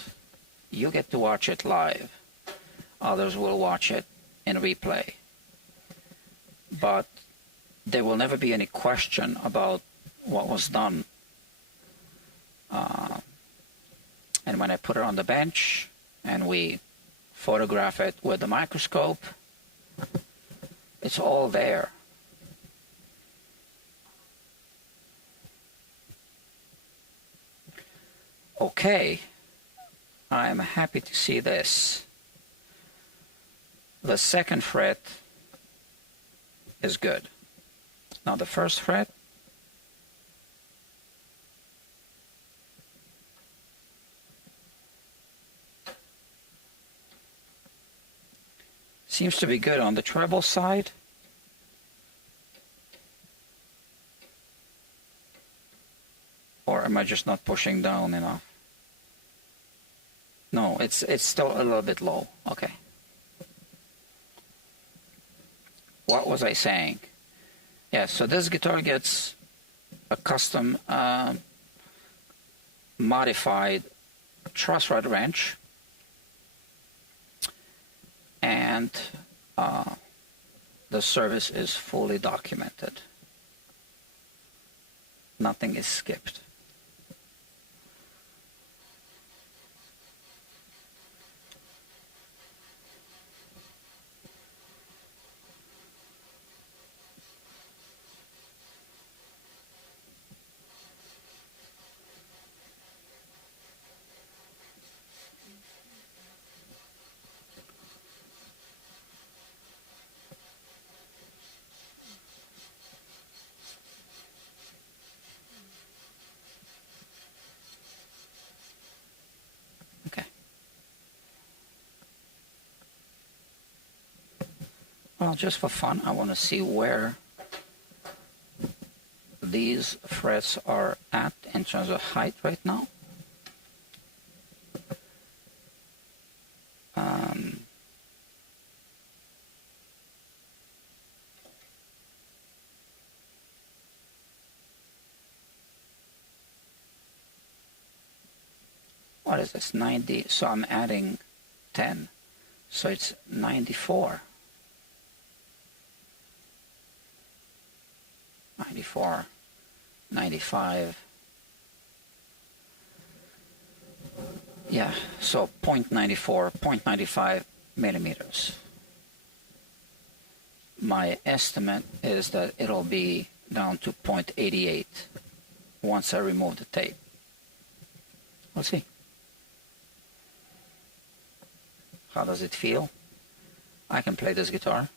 You get to watch it live. Others will watch it in replay. But there will never be any question about what was done. And when I put it on the bench and we photograph it with the microscope, it's all there. Okay, I'm happy to see this. The second fret is good. Now the first fret, seems to be good on the treble side. Or am I just not pushing down enough? No, it's still a little bit low. Okay. What was I saying? Yeah, so this guitar gets a custom modified truss rod wrench, and the service is fully documented. Nothing is skipped. Well, just for fun, I want to see where these frets are at in terms of height right now. What is this, 90? So I'm adding 10. So it's 94. 94, 95. Yeah, so 0.94, 0.95 millimeters. My estimate is that it'll be down to 0.88 once I remove the tape. We'll see. How does it feel? I can play this guitar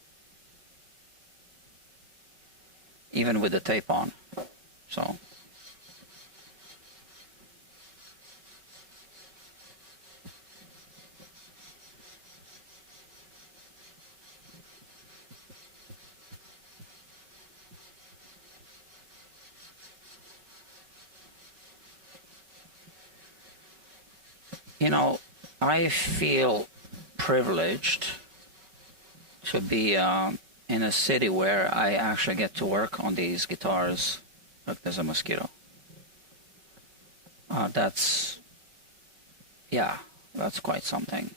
even with the tape on. So you know, I feel privileged to be in a city where I actually get to work on these guitars. Look, there's a mosquito. That's quite something.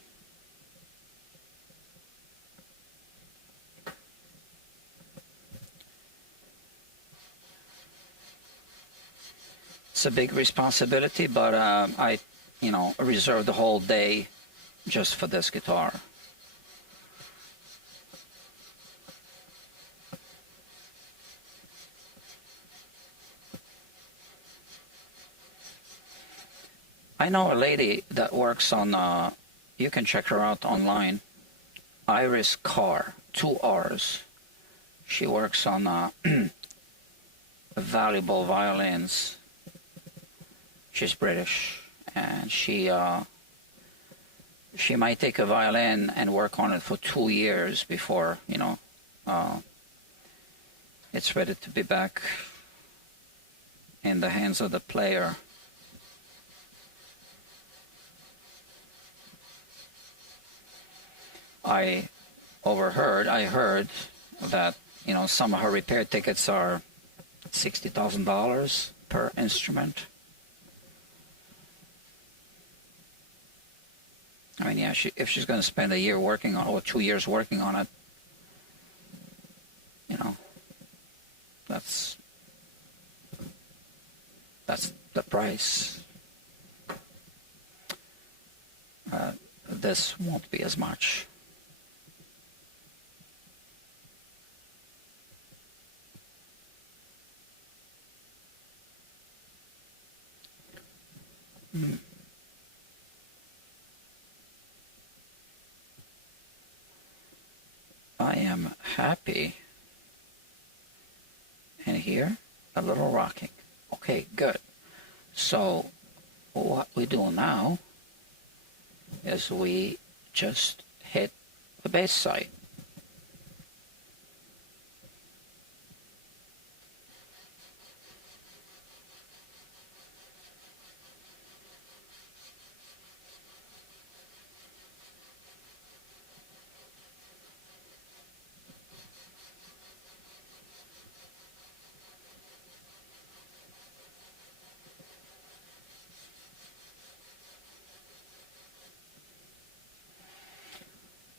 It's a big responsibility, but I reserve the whole day just for this guitar. I know a lady that works on, you can check her out online, Iris Carr, 2 R's. She works on valuable violins. She's British, and she might take a violin and work on it for 2 years before, it's ready to be back in the hands of the player. I heard that, some of her repair tickets are $60,000 per instrument. I mean, yeah, if she's going to spend a year working on it, or 2 years working on it, that's the price. This won't be as much. I am happy. And here, a little rocking. Okay, good. So what we do now is we just hit the bass side.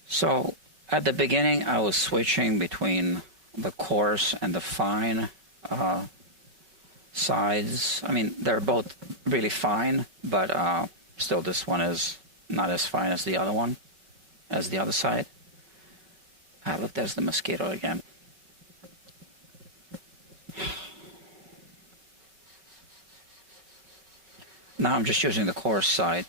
So at the beginning, I was switching between the coarse and the fine sides. I mean, they're both really fine, but still this one is not as fine as the other one, as the other side. Look, there's the mosquito again. Now I'm just using the coarse side.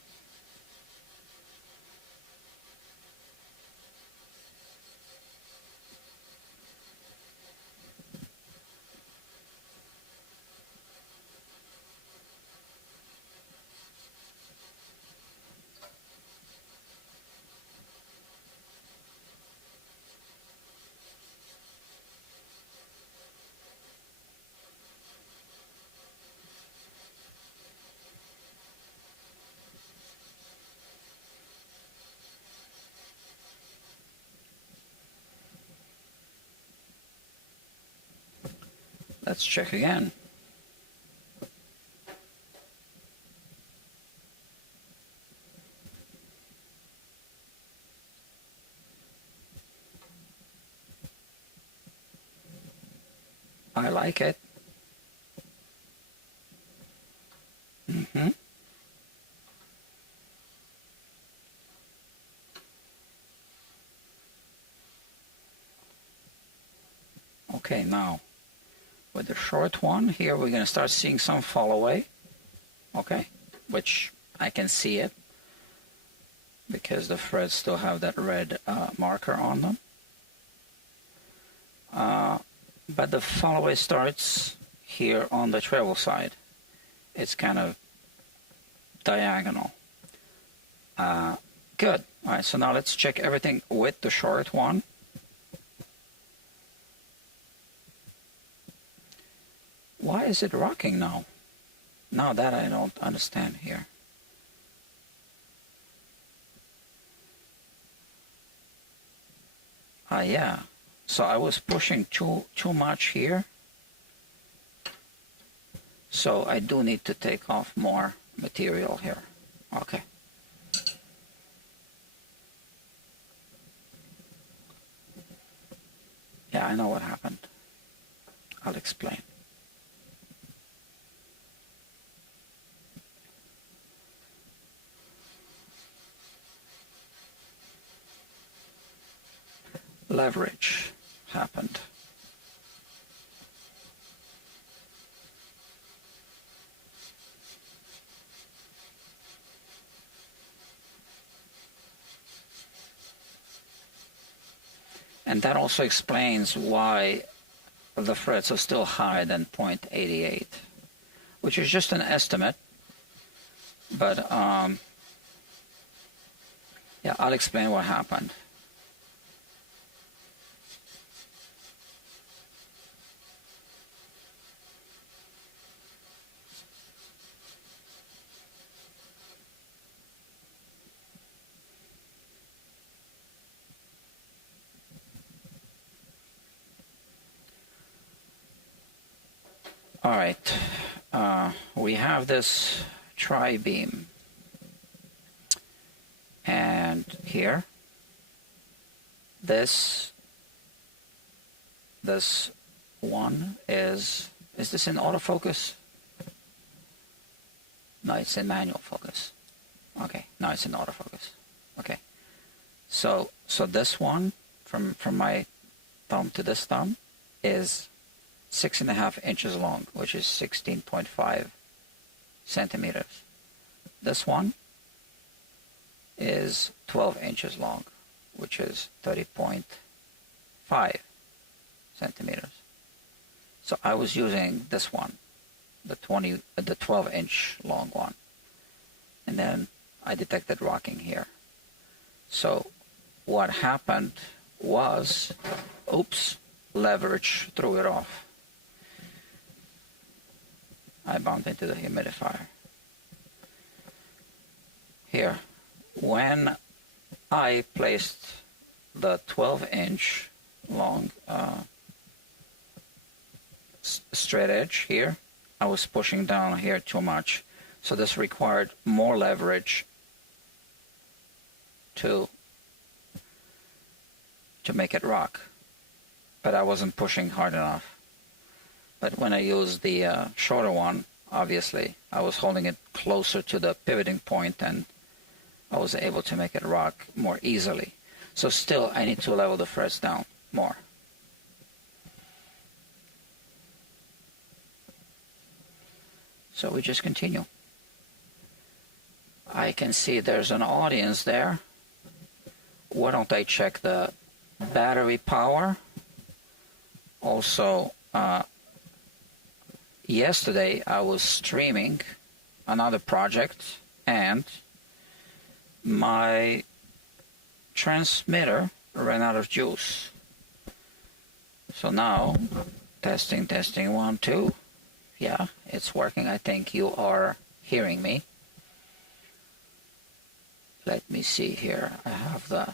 Let's check again. I like it. Okay, now with the short one here, we're going to start seeing some fall away. Okay, which I can see it because the threads still have that red marker on them. But the fall away starts here on the treble side. It's kind of diagonal. Good. All right, so now let's check everything with the short one. Why is it rocking now? Now that I don't understand here. Yeah. So I was pushing too much here. So I do need to take off more material here. Okay. Yeah, I know what happened. I'll explain. Leverage happened. And that also explains why the threads are still higher than 0.88, which is just an estimate. But yeah, I'll explain what happened. All right, we have this tri-beam, and here, this one is this in autofocus? No, it's in manual focus. Okay, now it's in autofocus. Okay, so this one from my thumb to this thumb is 6.5 inches long, which is 16.5 centimeters. This one is 12 inches long, which is 30.5 centimeters. So I was using this one, the 12-inch long one, and then I detected rocking here. So what happened was, oops, leverage threw it off. I bumped into the humidifier. Here, when I placed the 12-inch long straight edge here, I was pushing down here too much, so this required more leverage to make it rock, but I wasn't pushing hard enough. But when I used the shorter one, obviously, I was holding it closer to the pivoting point, and I was able to make it rock more easily. So still, I need to level the threads down more. So we just continue. I can see there's an audience there. Why don't I check the battery power? Also, yesterday I was streaming another project, and my transmitter ran out of juice. So now, testing, 1, 2. Yeah, it's working. I think you are hearing me. Let me see here. I have the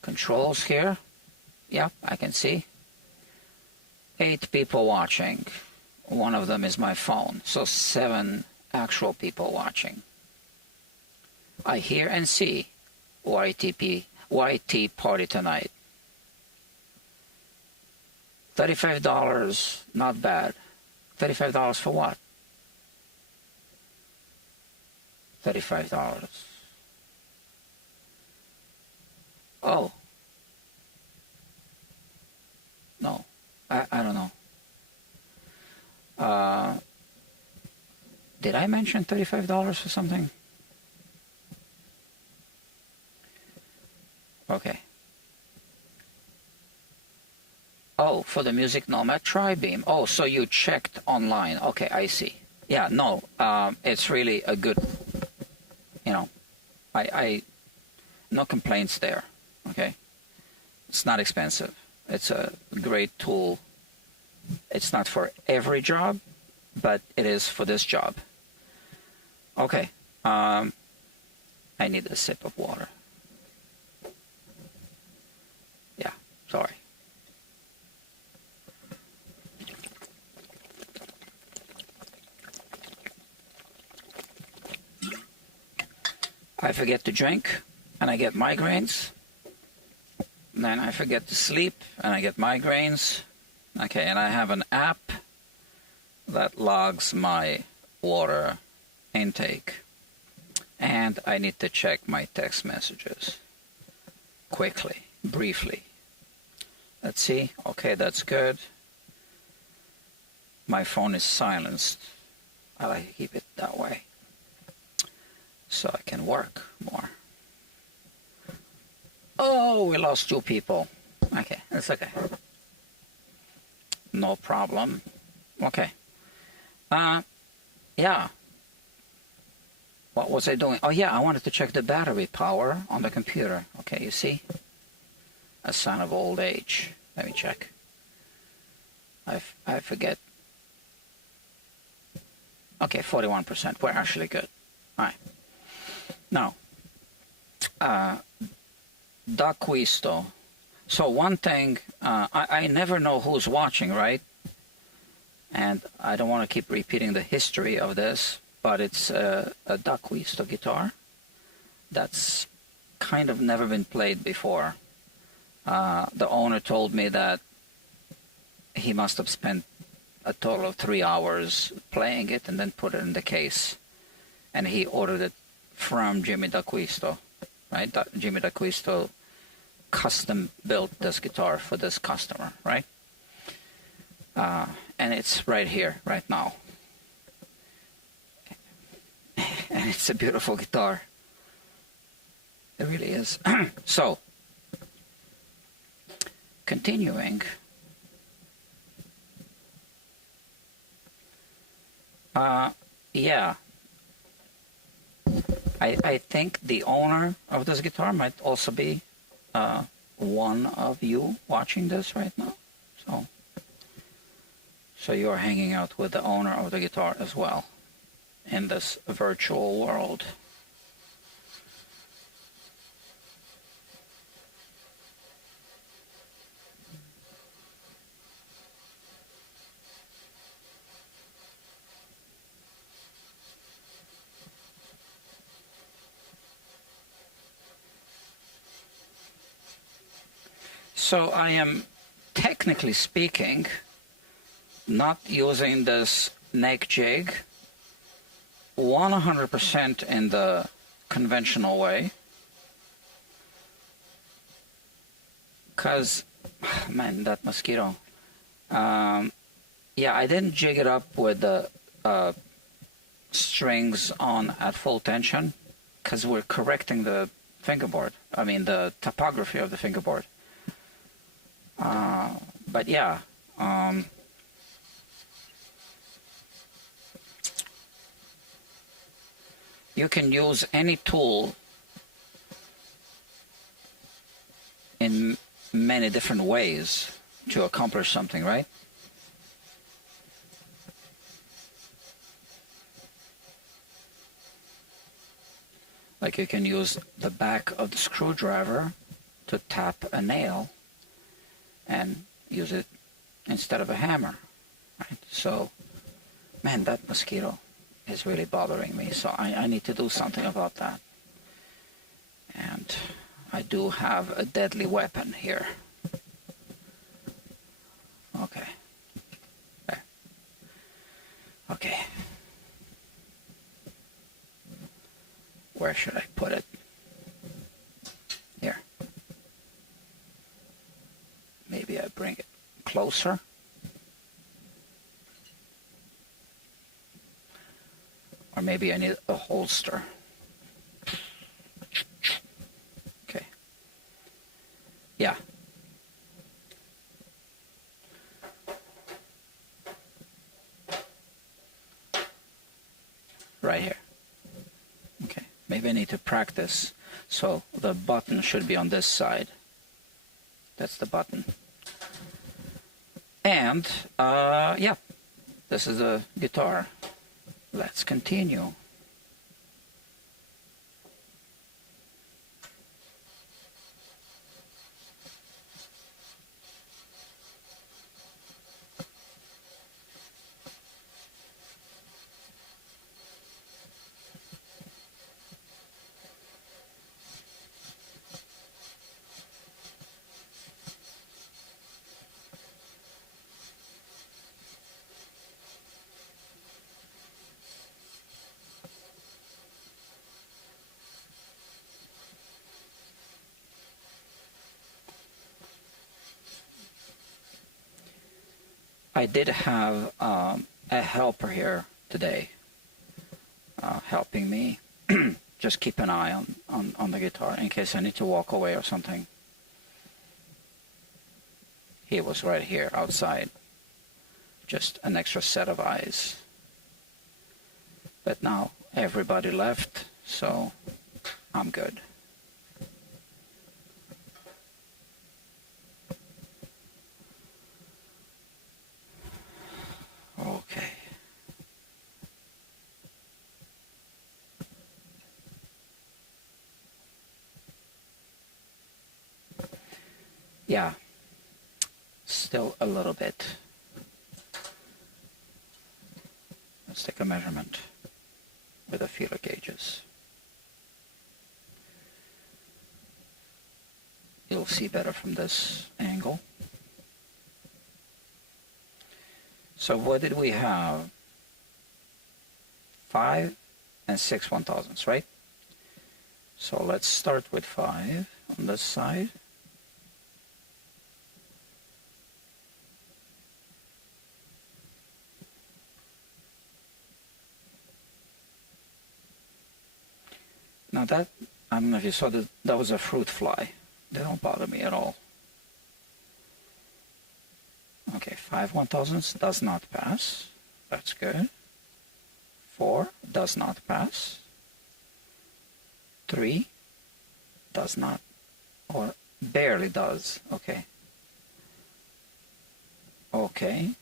controls here. Yeah, I can see. 8 people watching. One of them is my phone, so 7 actual people watching. I hear and see YT party tonight. $35, not bad. $35 for what? $35. Oh. Did I mention $35 for something? Okay. Oh, for the Music Nomad Tri-Beam. Oh, so you checked online. Okay, I see. Yeah, no, it's really a good, you know, no complaints there. Okay. It's not expensive. It's a great tool. It's not for every job, but it is for this job. Okay. I need a sip of water. Yeah, sorry. I forget to drink, and I get migraines. Then I forget to sleep, and I get migraines. Okay, and I have an app that logs my water intake. And I need to check my text messages quickly, briefly. Let's see. Okay, that's good. My phone is silenced. I like to keep it that way so I can work more. Oh, we lost 2 people. Okay, that's okay. No problem. Okay. Yeah. What was I doing? Oh, yeah, I wanted to check the battery power on the computer. Okay, you see? A sign of old age. Let me check. I forget. Okay, 41%. We're actually good. All right. Now, D'acquisto. So one thing, I never know who's watching, right? And I don't want to keep repeating the history of this, but it's a D'acquisto guitar that's kind of never been played before. The owner told me that he must have spent a total of 3 hours playing it and then put it in the case. And he ordered it from Jimmy D'Acquisto, right? Jimmy D'Acquisto custom built this guitar for this customer, right? And it's right here, right now. And it's a beautiful guitar. It really is. So, continuing. Yeah. I think the owner of this guitar might also be one of you watching this right now. So you're hanging out with the owner of the guitar as well in this virtual world. So I am, technically speaking, not using this neck jig 100% in the conventional way, because, man, that mosquito. Yeah, I didn't jig it up with the strings on at full tension, because we're correcting the fingerboard, I mean the topography of the fingerboard. But yeah, you can use any tool in many different ways to accomplish something, right? Like you can use the back of the screwdriver to tap a nail and use it instead of a hammer, right? So, man, that mosquito is really bothering me, so I need to do something about that. And I do have a deadly weapon here. Okay. There. Okay. Where should I put it? Here. Maybe I bring it closer. Or maybe I need a holster. Okay. Yeah. Right here. Okay. Maybe I need to practice. So the button should be on this side. That's the button. And yeah, this is a guitar. Let's continue. I did have a helper here today helping me. Just keep an eye on the guitar in case I need to walk away or something. He was right here outside. Just an extra set of eyes. But now everybody left, so I'm good. Okay. Yeah, still a little bit. Let's take a measurement with the feeler gauges. You'll see better from this angle. So what did we have? 5 and 6 1/1000s, right? So let's start with 5 on this side. Now that, I don't know if you saw that, that was a fruit fly. They don't bother me at all. Okay, 5 1/1000s does not pass. That's good. 4 does not pass. 3 does not, or barely does. Okay. Okay.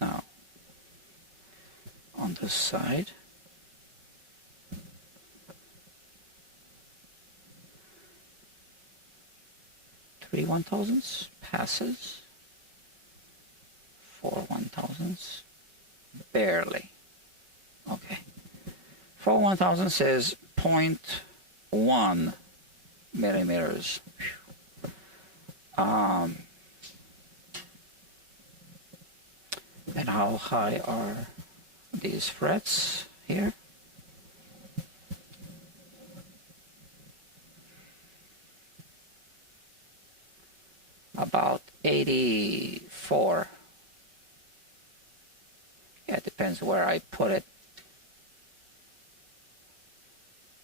Now, on this side, three 1/1000s passes. 4 1/1000s barely. Okay. 4 1/1000s is 0.1 millimeters. And how high are these frets here? About 84. Yeah, it depends where I put it.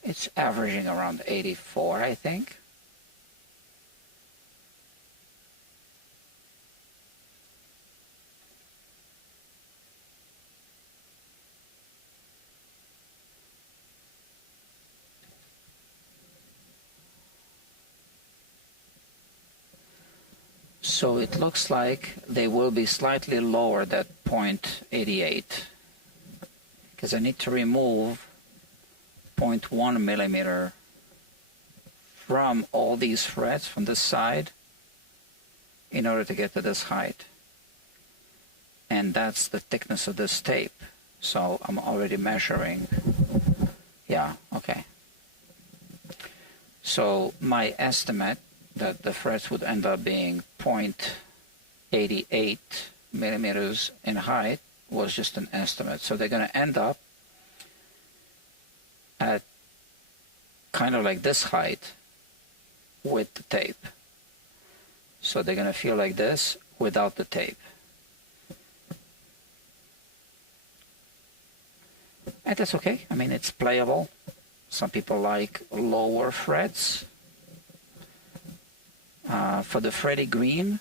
It's averaging around 84, I think. So it looks like they will be slightly lower than 0.88 because I need to remove 0.1 millimeter from all these frets from this side in order to get to this height. And that's the thickness of this tape. So I'm already measuring. Yeah, okay. So my estimate that the frets would end up being 0.88 millimeters in height was just an estimate. So they're going to end up at kind of like this height with the tape. So they're going to feel like this without the tape. And that's okay. I mean, it's playable. Some people like lower frets. For the Freddie Green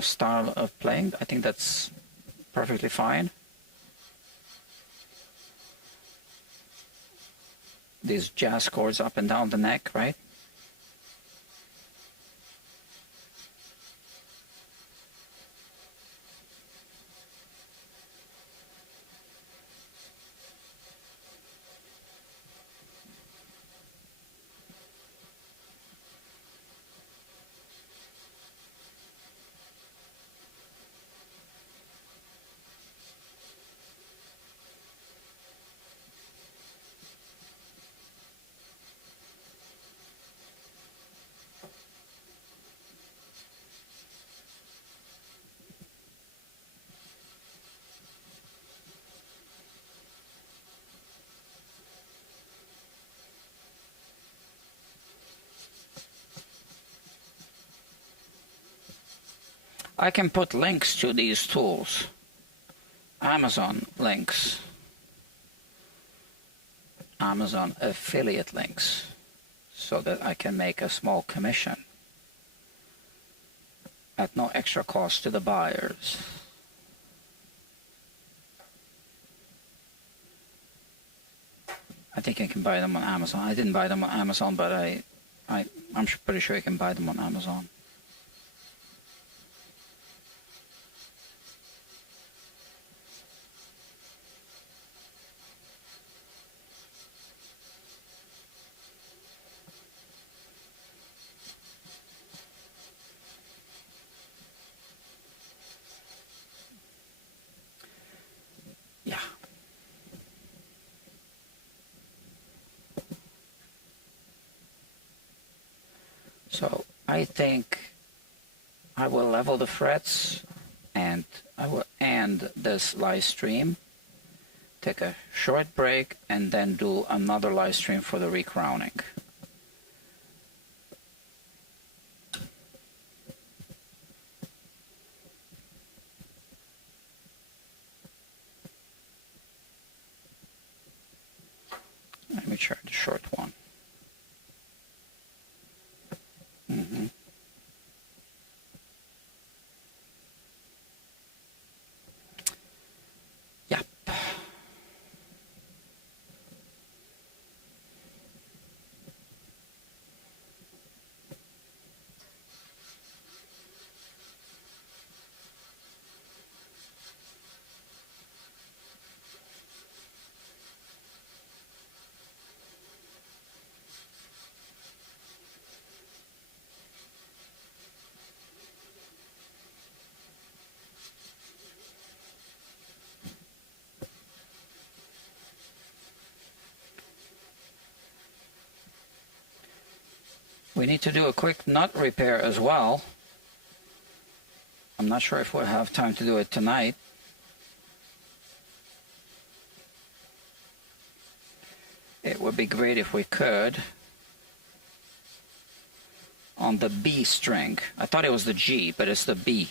style of playing, I think that's perfectly fine. These jazz chords up and down the neck, right? I can put links to these tools, Amazon links, Amazon affiliate links, so that I can make a small commission at no extra cost to the buyers. I think I can buy them on Amazon. I didn't buy them on Amazon, but I'm pretty sure you can buy them on Amazon. Yeah. So I think I will level the frets, and I will end this live stream, take a short break, and then do another live stream for the recrowning. Let me try the short one. Yep. We need to do a quick nut repair as well. I'm not sure if we'll have time to do it tonight. It would be great if we could. On the B string. I thought it was the G, but it's the B.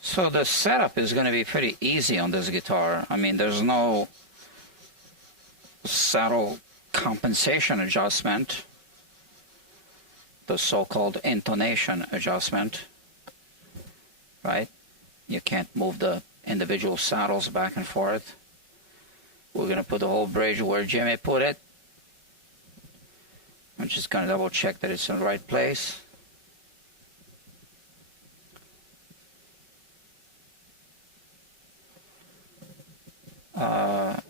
So the setup is going to be pretty easy on this guitar. I mean, there's no saddle compensation adjustment, the so-called intonation adjustment, right? You can't move the individual saddles back and forth. We're going to put the whole bridge where Jimmy put it. I'm just going to double check that it's in the right place.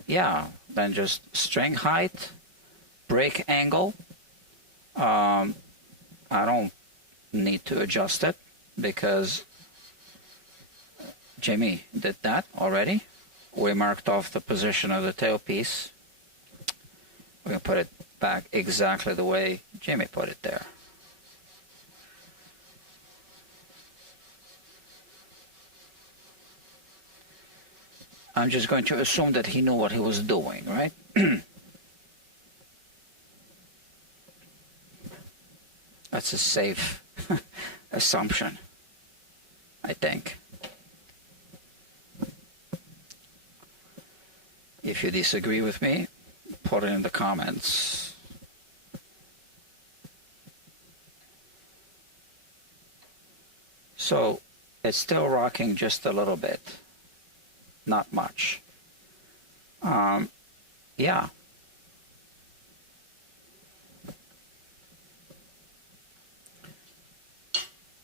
Yeah, then just string height, break angle. I don't need to adjust it because Jimmy did that already. We marked off the position of the tailpiece. We're going to put it back exactly the way Jimmy put it there. I'm just going to assume that he knew what he was doing, right? That's a safe assumption, I think. If you disagree with me, put it in the comments. So it's still rocking just a little bit, not much. Yeah.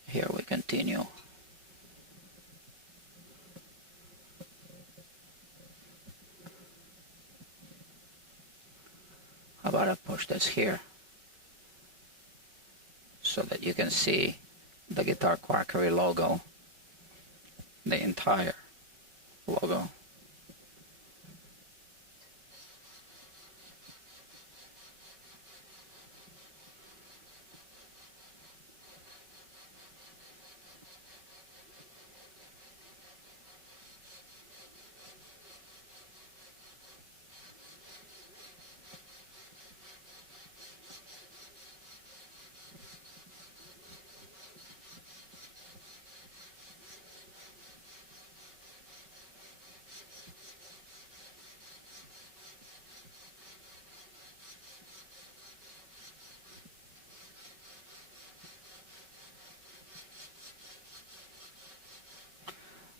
Here we continue. How about I push this here so that you can see the Guitar Quackery logo, the entire logo.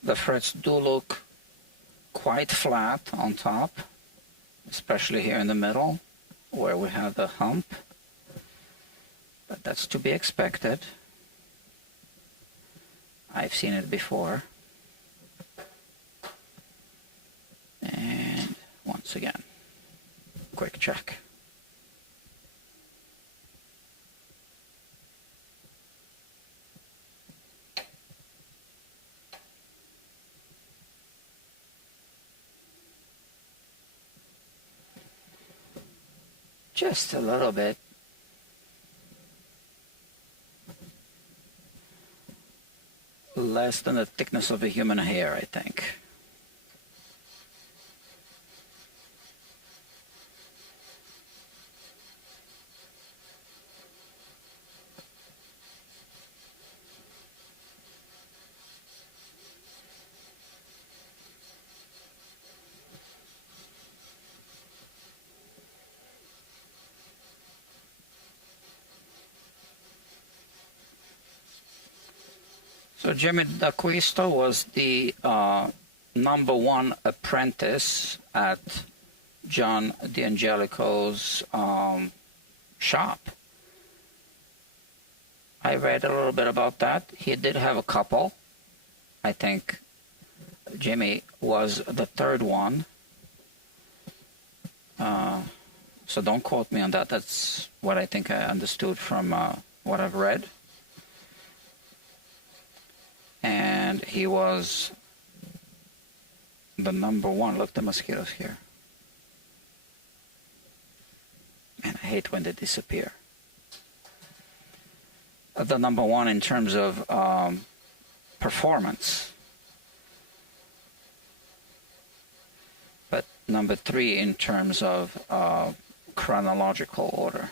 The frets do look quite flat on top, especially here in the middle where we have the hump, but that's to be expected. I've seen it before. And once again, quick check. Just a little bit. Less than the thickness of a human hair, I think. So Jimmy D'Acquisto was the #1 apprentice at John D'Angelico's shop. I read a little bit about that. He did have a couple. I think Jimmy was the third one. So don't quote me on that. That's what I think I understood from what I've read. And he was the #1. Look, the mosquitoes here. And I hate when they disappear. The #1 in terms of performance. But #3 in terms of chronological order.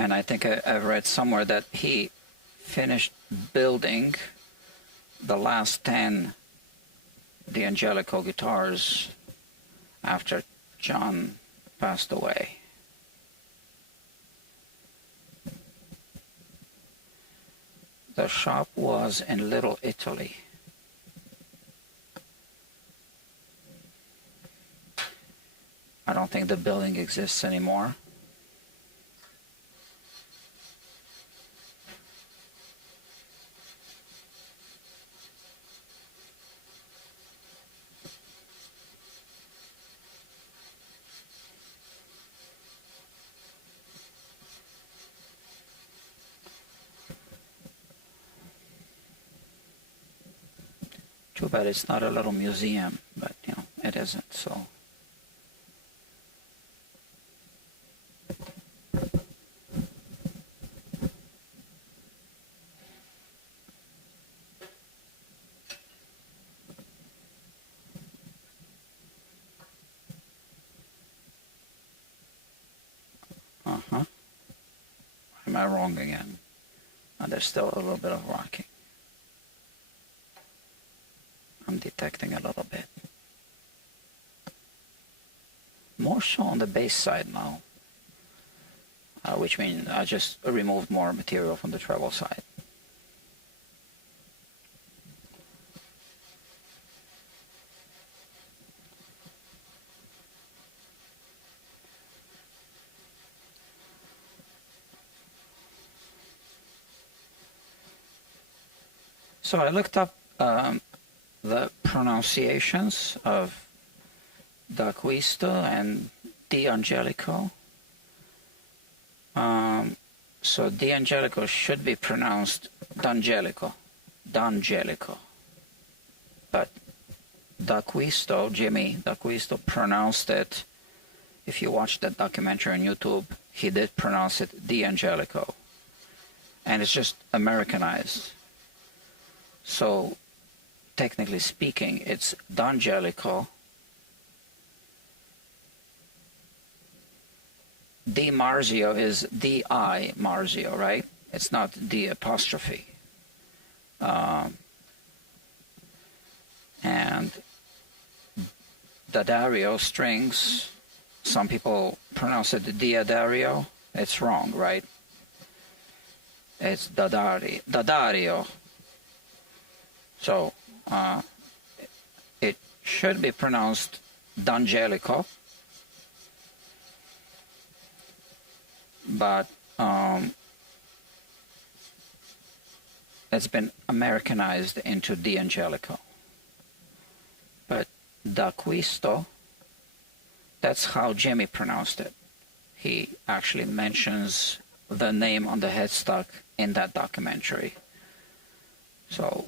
And I think I've read somewhere that he finished building the last 10 D'Angelico guitars after John passed away. The shop was in Little Italy. I don't think the building exists anymore. Too bad it's not a little museum, but you know, it isn't, so. I wrong again? And there's still a little bit of rocking. I'm detecting a little bit. More so on the base side now, which means I just removed more material from the treble side. So I looked up the pronunciations of D'Acquisto and D'Angelico. So D'Angelico should be pronounced D'Angelico, but D'Acquisto, Jimmy D'Acquisto, pronounced it. If you watch that documentary on YouTube, he did pronounce it D'Angelico, and it's just Americanized. So technically speaking, it's D'Angelico. Di Marzio is D-I Marzio, right? It's not D apostrophe. And Daddario strings, some people pronounce it Diadario. It's wrong, right? It's Daddario. So it should be pronounced D'Angelico, but it's been Americanized into D'Angelico. But D'Acquisto, that's how Jimmy pronounced it. He actually mentions the name on the headstock in that documentary. So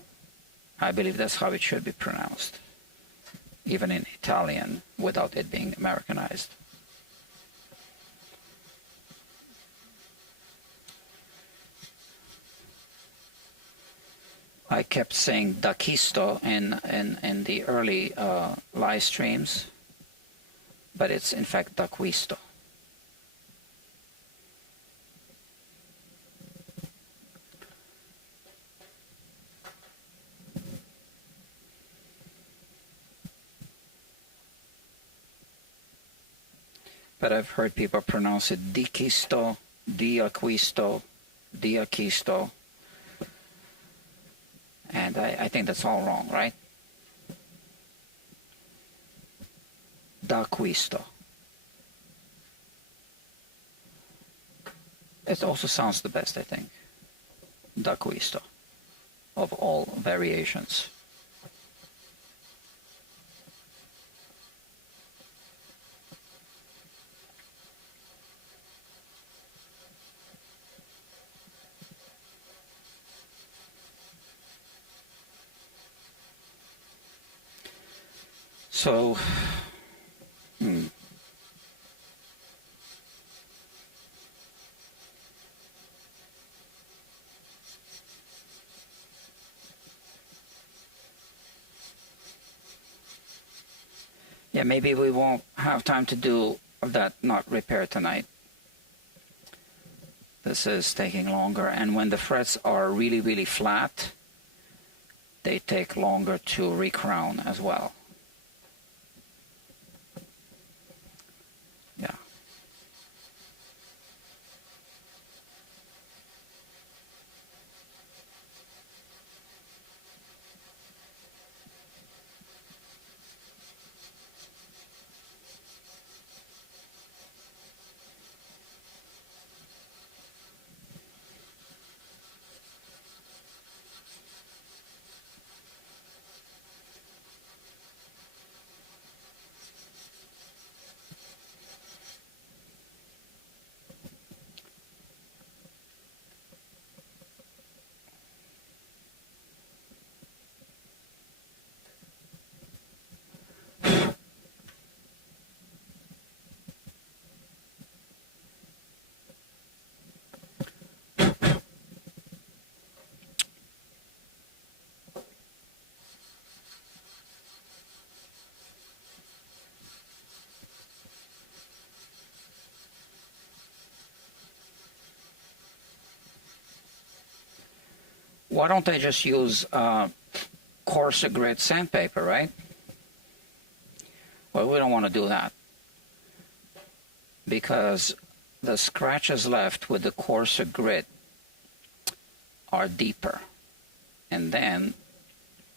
I believe that's how it should be pronounced, even in Italian, without it being Americanized. I kept saying D'Acquisto in the early live streams, but it's in fact D'Acquisto. But I've heard people pronounce it D'Acquisto, D'Acquisto, D'Acquisto. And I think that's all wrong, right? D'Acquisto. It also sounds the best, I think. D'Acquisto, of all variations. So, yeah, maybe we won't have time to do that knot repair tonight. This is taking longer, and when the frets are really, really flat, they take longer to recrown as well. Yeah. why don't they just use coarser grit sandpaper, right? Well, we don't want to do that because the scratches left with the coarser grit are deeper. And then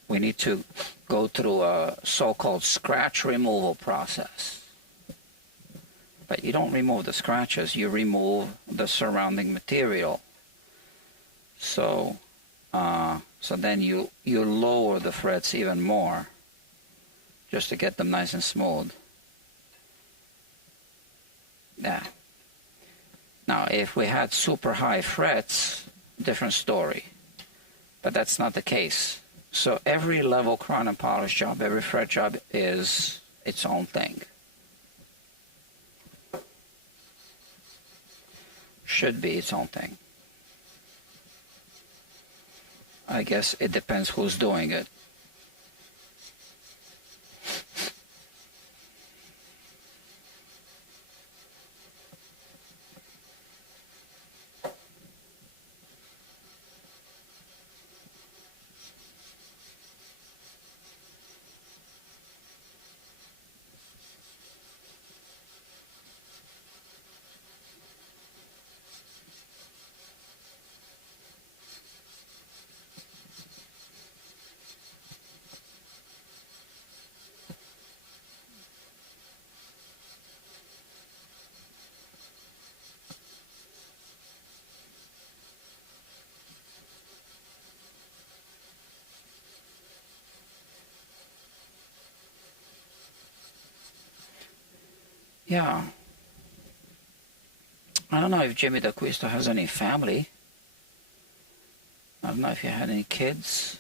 we need to go through a so-called scratch removal process. But you don't remove the scratches, you remove the surrounding material. So then you lower the frets even more just to get them nice and smooth. Yeah. Now, if we had super high frets, different story. But that's not the case. So every level crown and polish job, every fret job is its own thing. Should be its own thing. I guess it depends who's doing it. Yeah. I don't know if Jimmy D'Acquisto has any family. I don't know if he had any kids.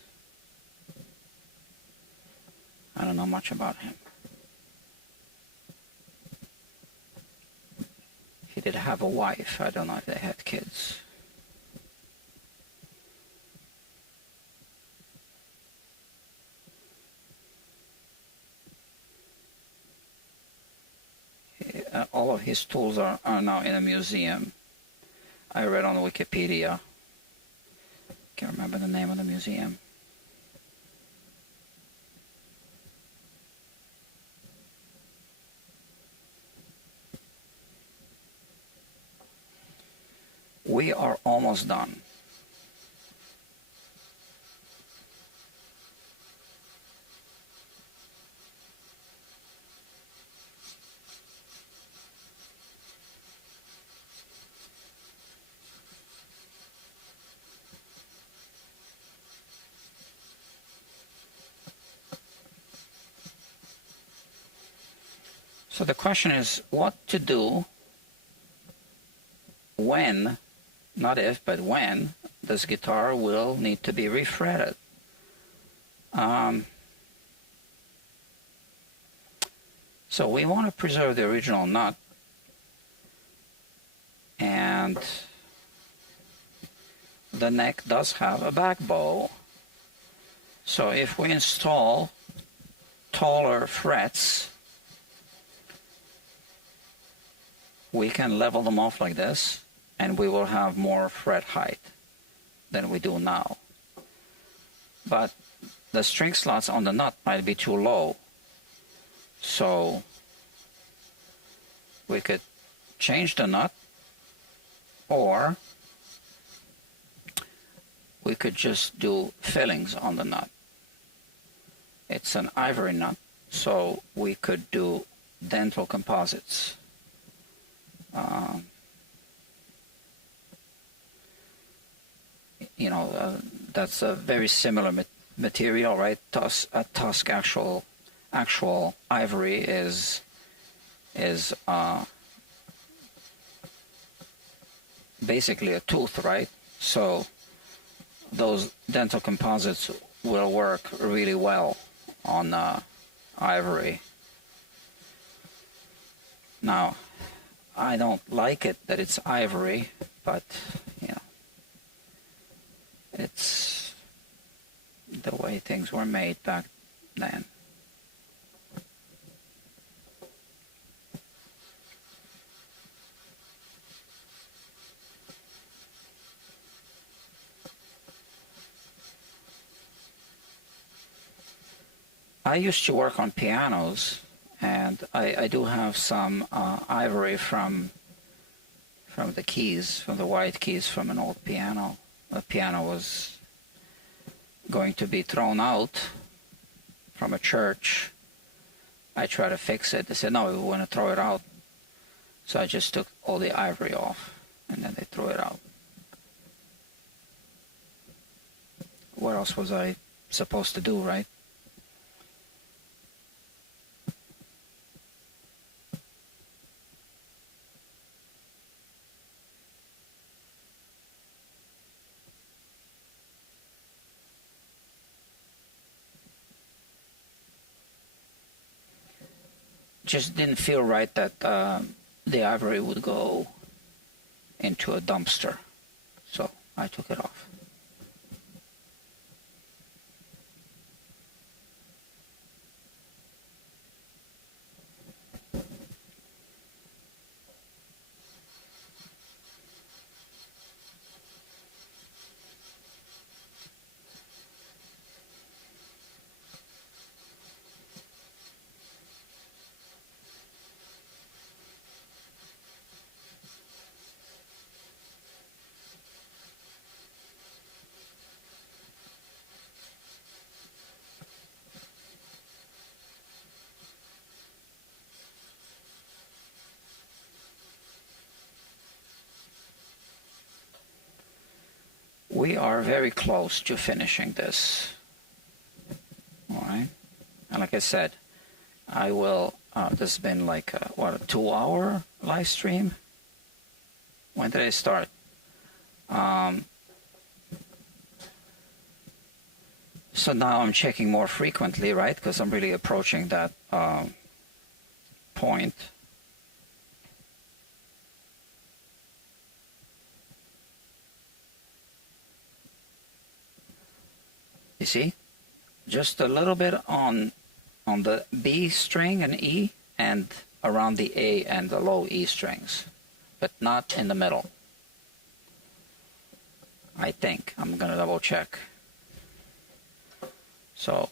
I don't know much about him. He did have a wife. I don't know if they had kids. All of his tools are now in a museum. I read on Wikipedia. Can't remember the name of the museum. We are almost done. So the question is what to do when, not if, but when, this guitar will need to be refretted. So we want to preserve the original nut, and the neck does have a back bow. So if we install taller frets, we can level them off like this, and we will have more fret height than we do now. But the string slots on the nut might be too low. So we could change the nut, or we could just do fillings on the nut. It's an ivory nut, so we could do dental composites. That's a very similar material, right? A tusk actual ivory is basically a tooth, right? So those dental composites will work really well on ivory. Now, I don't like it that it's ivory, but it's the way things were made back then. I used to work on pianos, and I do have some ivory from the keys, from the white keys from an old piano. The piano was going to be thrown out from a church. I tried to fix it. They said, no, we want to throw it out. So I just took all the ivory off, and then they threw it out. What else was I supposed to do, right? Just didn't feel right that the ivory would go into a dumpster. So I took it off. We are very close to finishing this. All right. And like I said, I will, this has been like, a 2-hour live stream? When did I start? So now I'm checking more frequently, right? Because I'm really approaching that point. You see? Just a little bit on the B string and E, and around the A and the low E strings, but not in the middle. I think. I'm gonna double check. So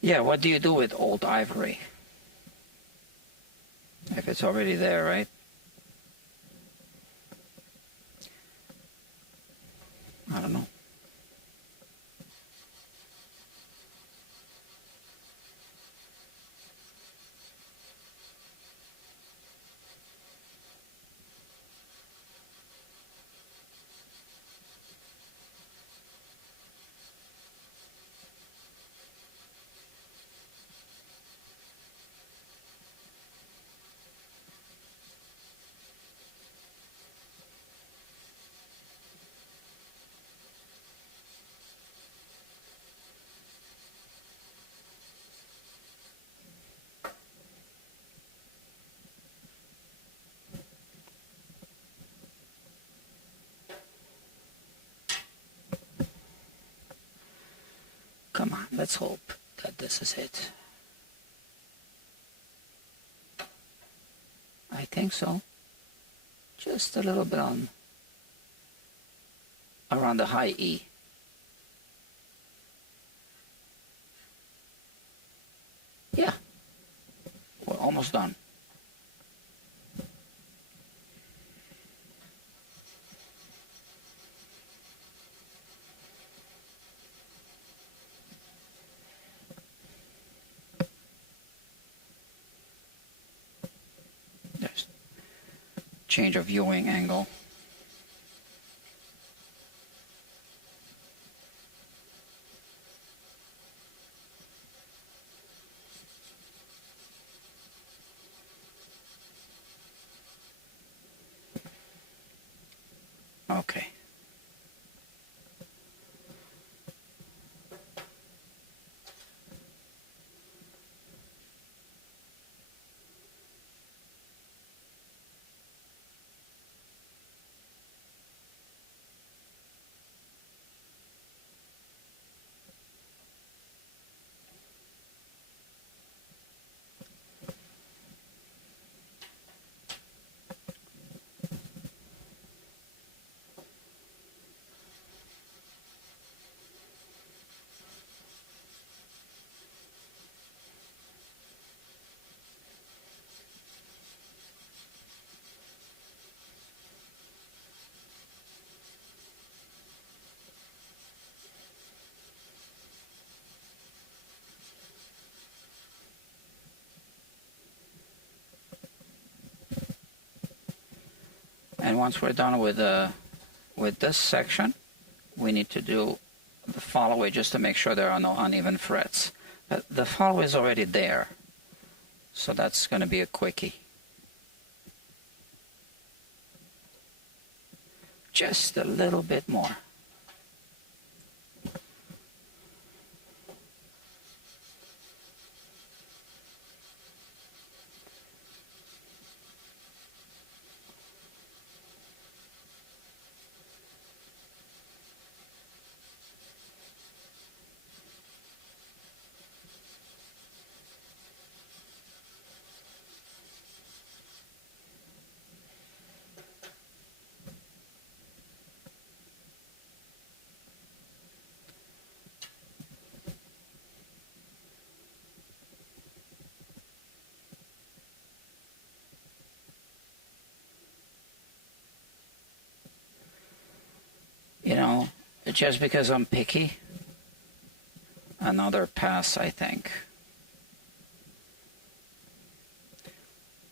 yeah, what do you do with old ivory? If it's already there, right? I don't know. Come on, let's hope that this is it. I think so. Just a little bit on around the high E. Yeah, we're almost done. There's change of viewing angle. Okay. And once we're done with this section, we need to do the follow-away just to make sure there are no uneven frets. But the follow is already there, so that's going to be a quickie. Just a little bit more. You know, just because I'm picky, another pass, I think.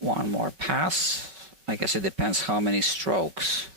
One more pass. I guess it depends how many strokes.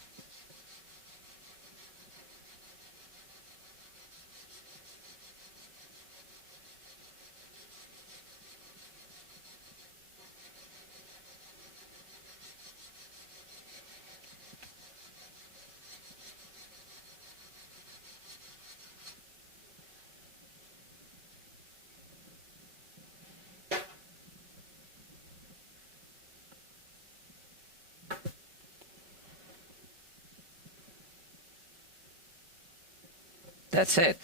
That's it.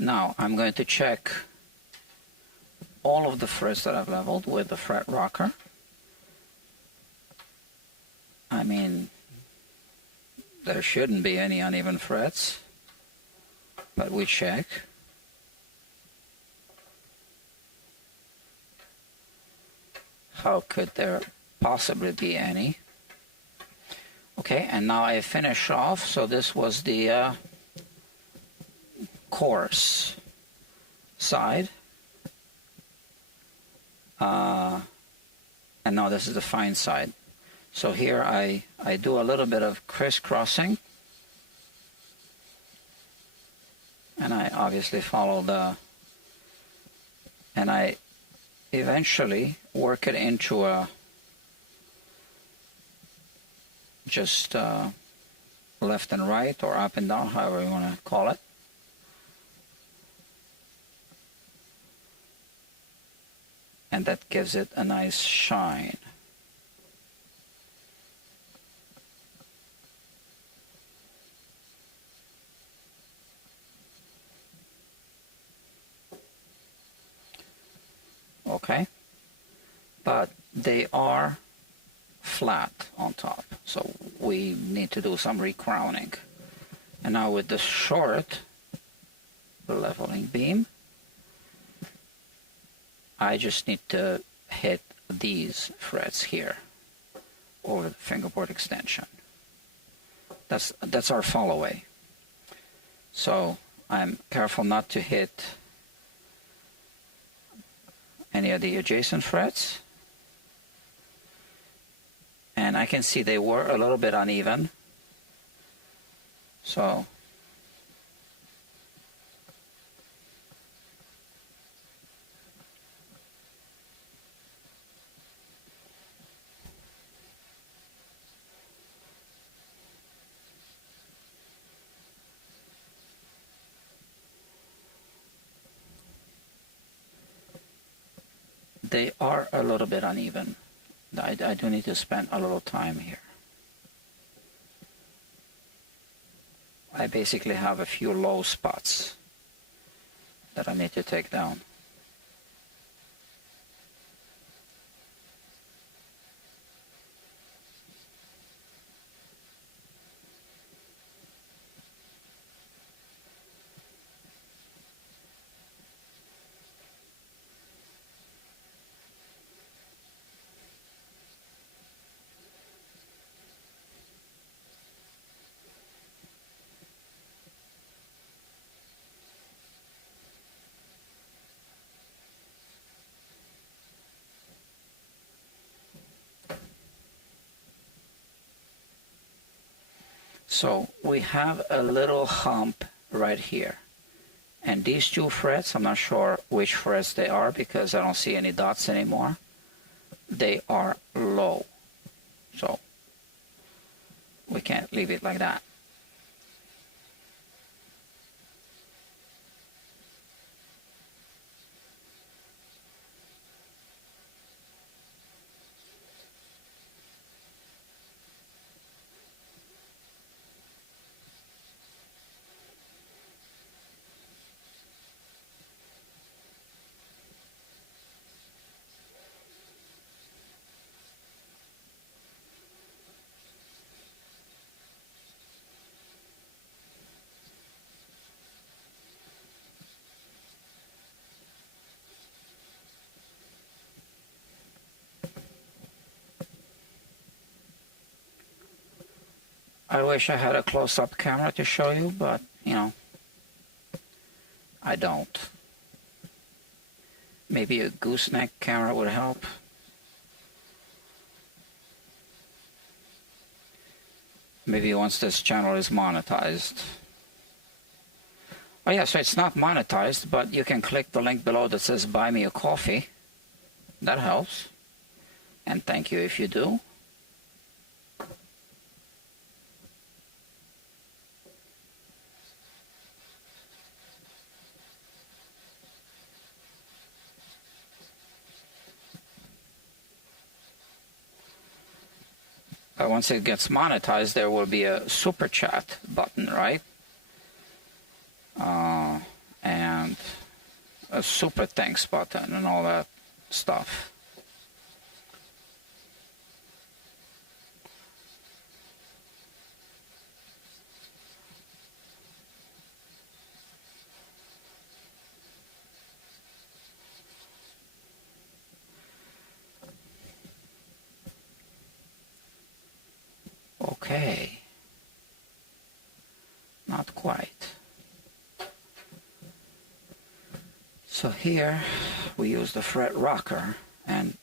Now I'm going to check all of the frets that I've leveled with the fret rocker. I mean, there shouldn't be any uneven frets, but we check. How could there possibly be any? Okay, and now I finish off. So this was the coarse side. And now this is the fine side. So here I do a little bit of crisscrossing. And I obviously follow and I eventually work it into a just left and right, or up and down, however you want to call it. And that gives it a nice shine. Okay, but they are flat on top, so we need to do some recrowning. And now with the short leveling beam, I just need to hit these frets here over the fingerboard extension. That's our follow away. So I'm careful not to hit any of the adjacent frets. And I can see they were a little bit uneven. So they are a little bit uneven. I do need to spend a little time here. I basically have a few low spots that I need to take down. So we have a little hump right here. And these two frets, I'm not sure which frets they are because I don't see any dots anymore. They are low. So we can't leave it like that. I wish I had a close-up camera to show you, but, you know, I don't. Maybe a gooseneck camera would help. Maybe once this channel is monetized. Oh yeah, so it's not monetized, but you can click the link below that says buy me a coffee. That helps. And thank you if you do. Once it gets monetized, there will be a super chat button, right? And a super thanks button and all that stuff. Okay. Not quite. So here we use the fret rocker, and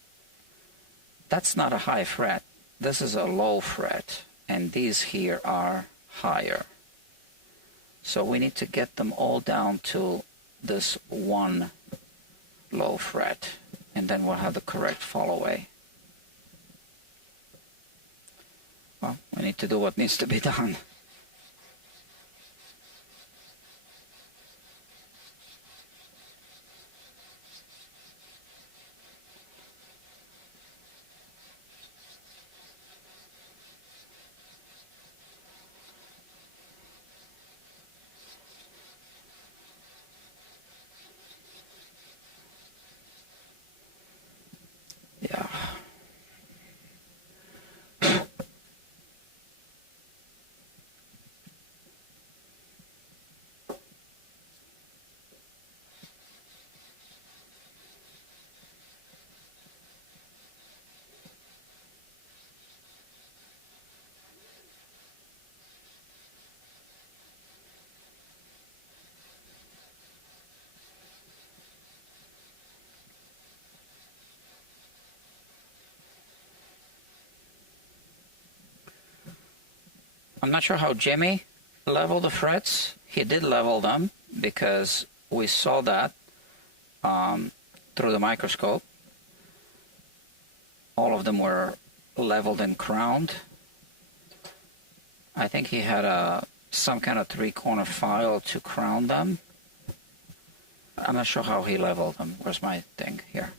that's not a high fret. This is a low fret, and these here are higher. So we need to get them all down to this one low fret, and then we'll have the correct fall away. Well, we need to do what needs to be done. Yeah. I'm not sure how Jimmy leveled the frets. He did level them because we saw that through the microscope. All of them were leveled and crowned. I think he had some kind of three-corner file to crown them. I'm not sure how he leveled them. Where's my thing? Here.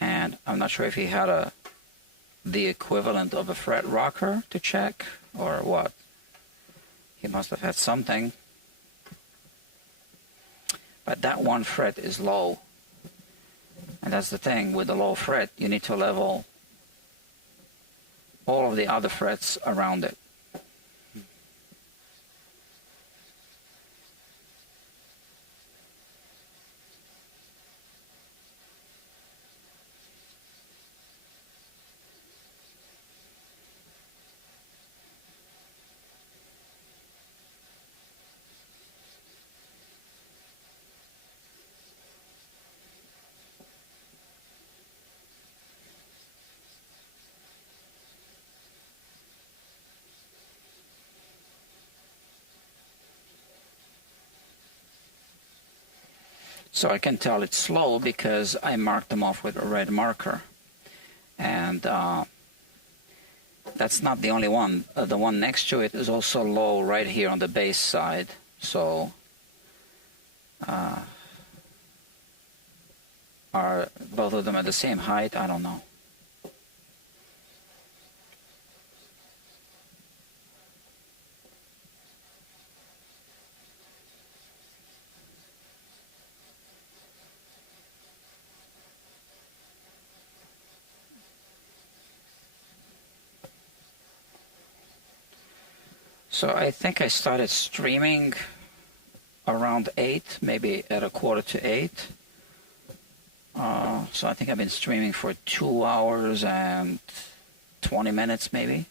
And I'm not sure if he had the equivalent of a fret rocker to check or what. He must have had something. But that one fret is low. And that's the thing, with the low fret, you need to level all of the other frets around it. So I can tell it's slow because I marked them off with a red marker. And that's not the only one. The one next to it is also low right here on the base side. So are both of them at the same height? I don't know. So I think I started streaming around 8, maybe at a quarter to 8. So I think I've been streaming for 2 hours and 20 minutes maybe.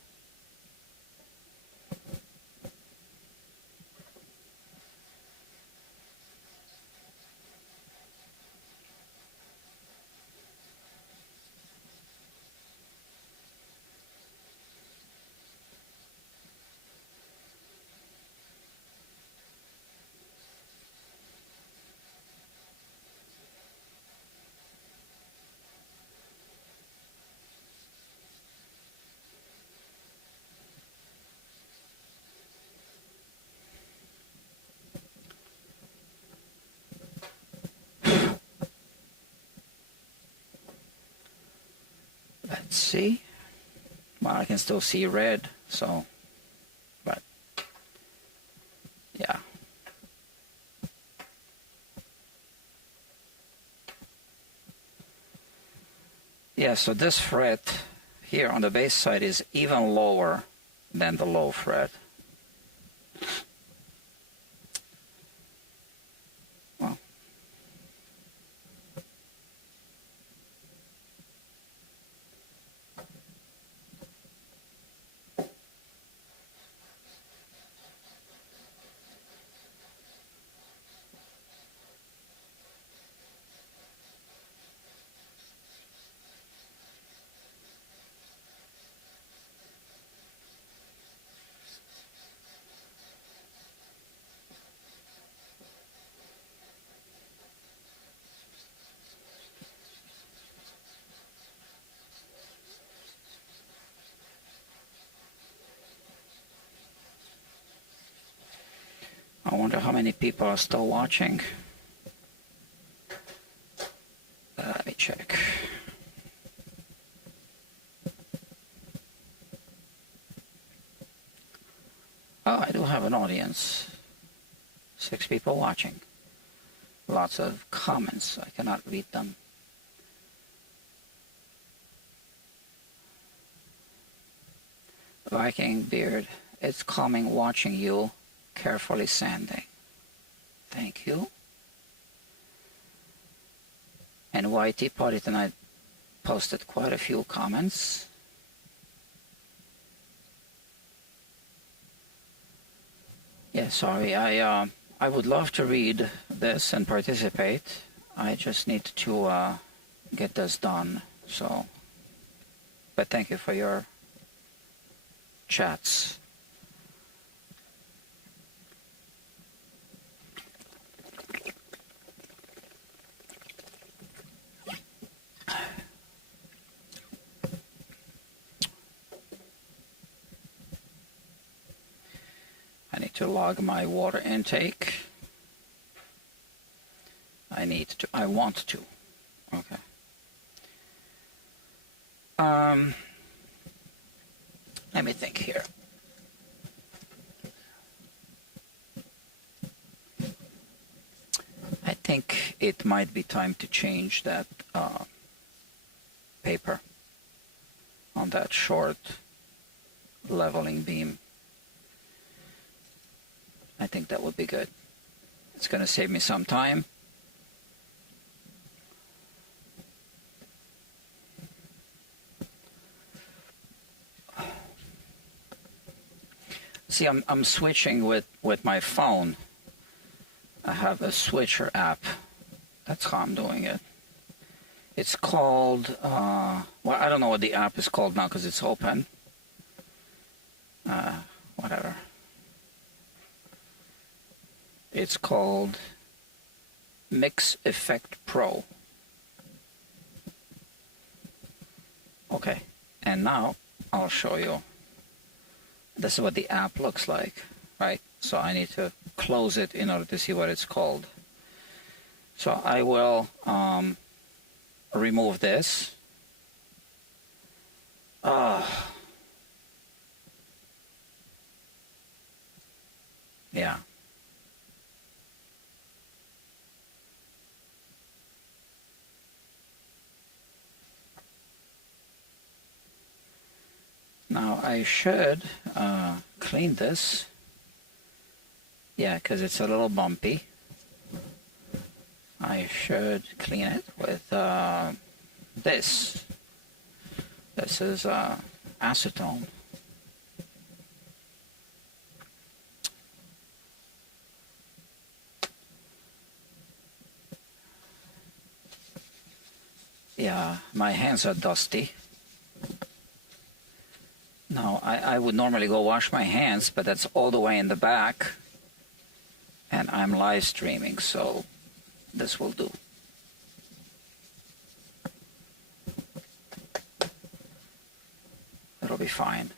Let's see. Well, I can still see red, so, but, yeah. Yeah, so this fret here on the bass side is even lower than the low fret. Well, I wonder how many people are still watching. Let me check. Oh, I do have an audience. 6 people watching. Lots of comments. I cannot read them. Viking Beard, it's calming watching you carefully sanding. Thank you. And YT Party tonight posted quite a few comments. Yeah, sorry, I would love to read this and participate. I just need to get this done. So, but thank you for your chats. I need to log my water intake. I want to. Okay. Let me think here. I think it might be time to change that paper on that short leveling beam. I think that would be good. It's going to save me some time. See, I'm switching with my phone. I have a switcher app. That's how I'm doing it. It's called, well, I don't know what the app is called now because it's open. Whatever. It's called Mix Effect Pro. Okay, and now I'll show you. This is what the app looks like, right? So I need to close it in order to see what it's called. So I will remove this. Yeah. Now I should clean this. Yeah, because it's a little bumpy. I should clean it with this. This is acetone. Yeah, my hands are dusty. Now, I would normally go wash my hands, but that's all the way in the back. And I'm live streaming, so this will do. It'll be fine.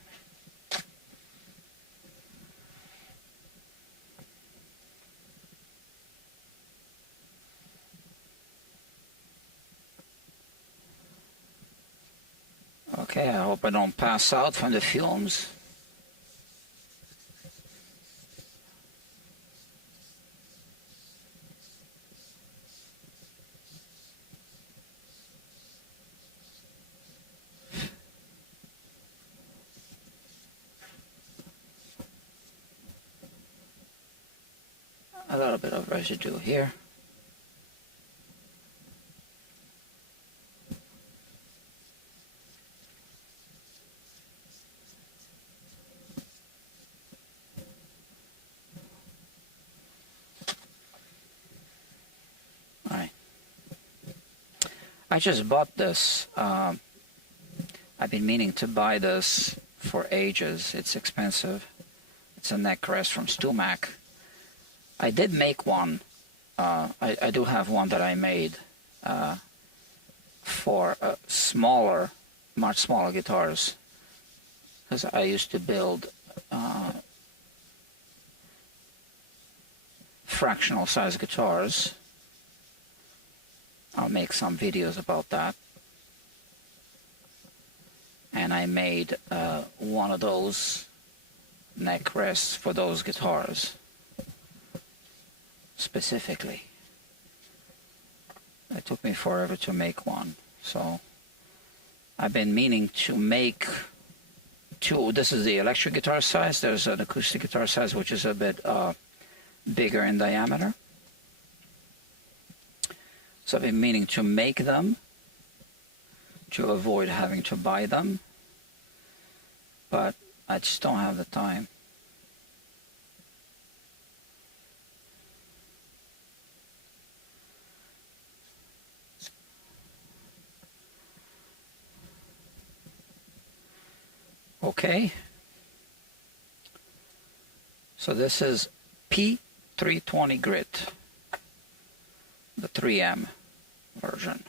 Okay, I hope I don't pass out from the fumes. A little bit of residue here. I just bought this. I've been meaning to buy this for ages. It's expensive. It's a neck rest from Stumac. I did make one. I do have one that I made for smaller, much smaller guitars. Because I used to build fractional size guitars. I'll make some videos about that. And I made one of those neck rests for those guitars specifically. It took me forever to make one, so I've been meaning to make two. This is the electric guitar size. There's an acoustic guitar size which is a bit bigger in diameter. So I've been meaning to make them to avoid having to buy them, but I just don't have the time. Okay. So this is P320 grit, the 3M version.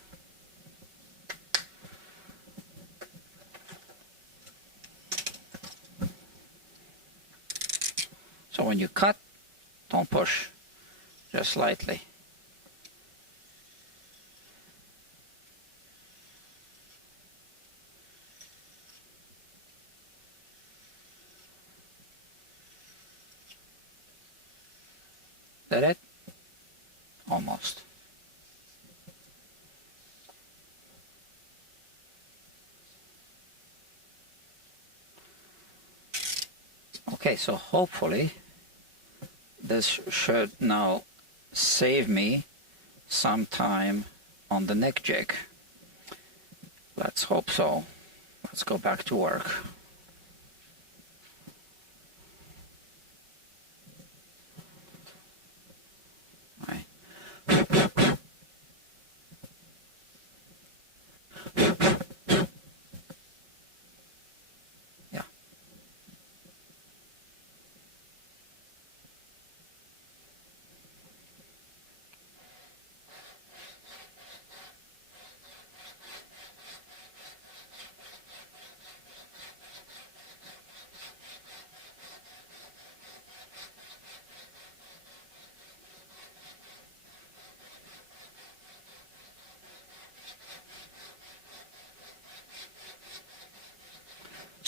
So when you cut, don't push, just lightly. That it? Almost. Okay, so hopefully this should now save me some time on the neck jig. Let's hope so. Let's go back to work. Right. Yeah.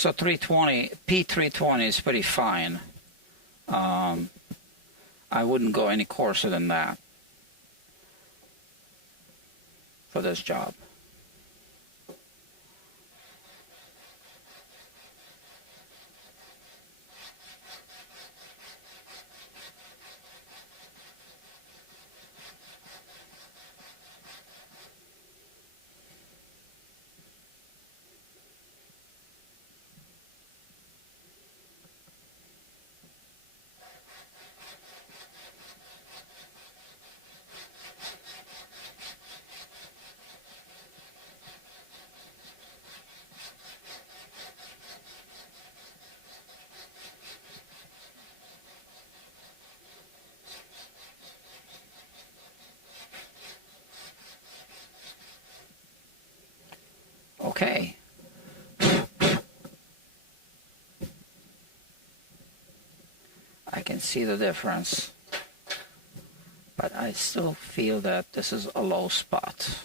So 320, P320 is pretty fine. I wouldn't go any coarser than that for this job. Okay. I can see the difference, but I still feel that this is a low spot.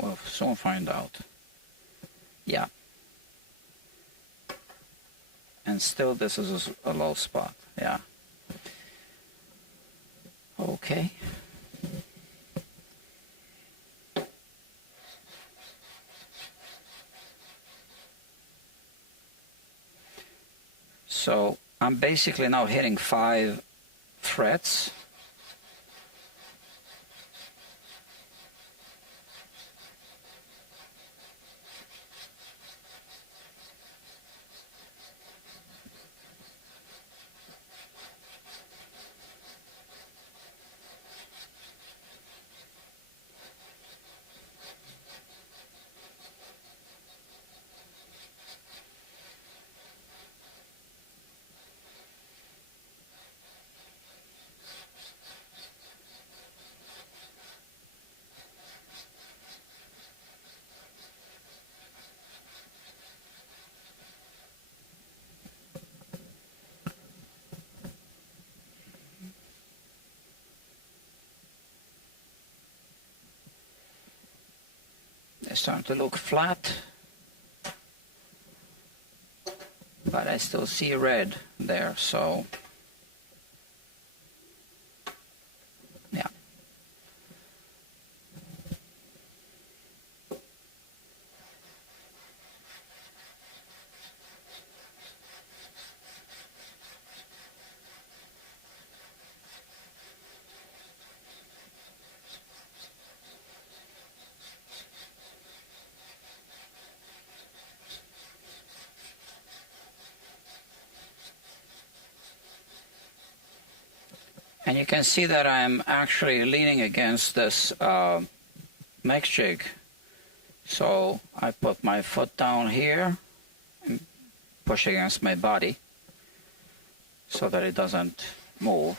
We'll soon find out. Yeah. And still this is a low spot. Yeah. Okay. So I'm basically now hitting 5 frets. It's starting to look flat, but I still see red there, so yeah. And you can see that I'm actually leaning against this mech jig. So I put my foot down here and push against my body so that it doesn't move.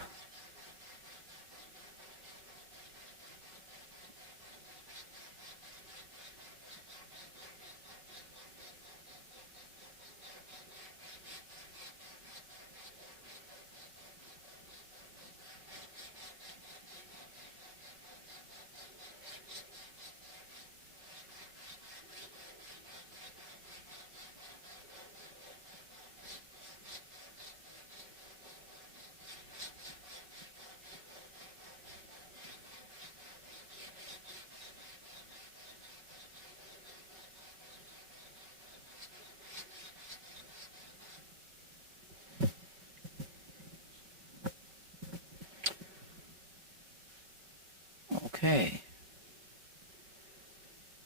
Okay.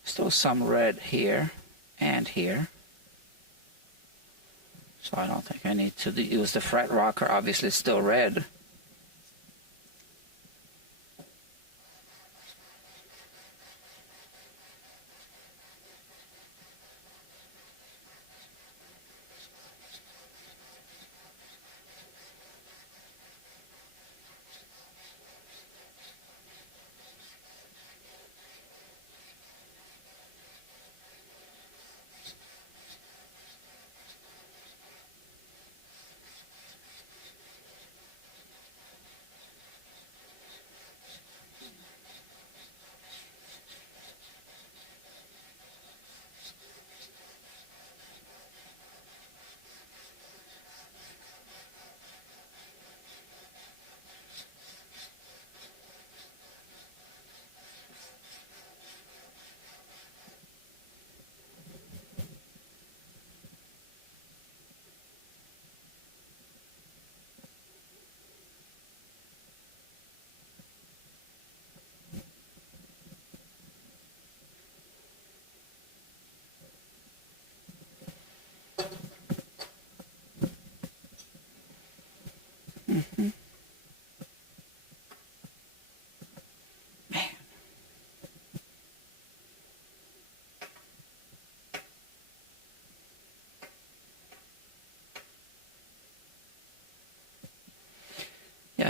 Still some red here and here. So I don't think I need to use the fret rocker. Obviously it's still red.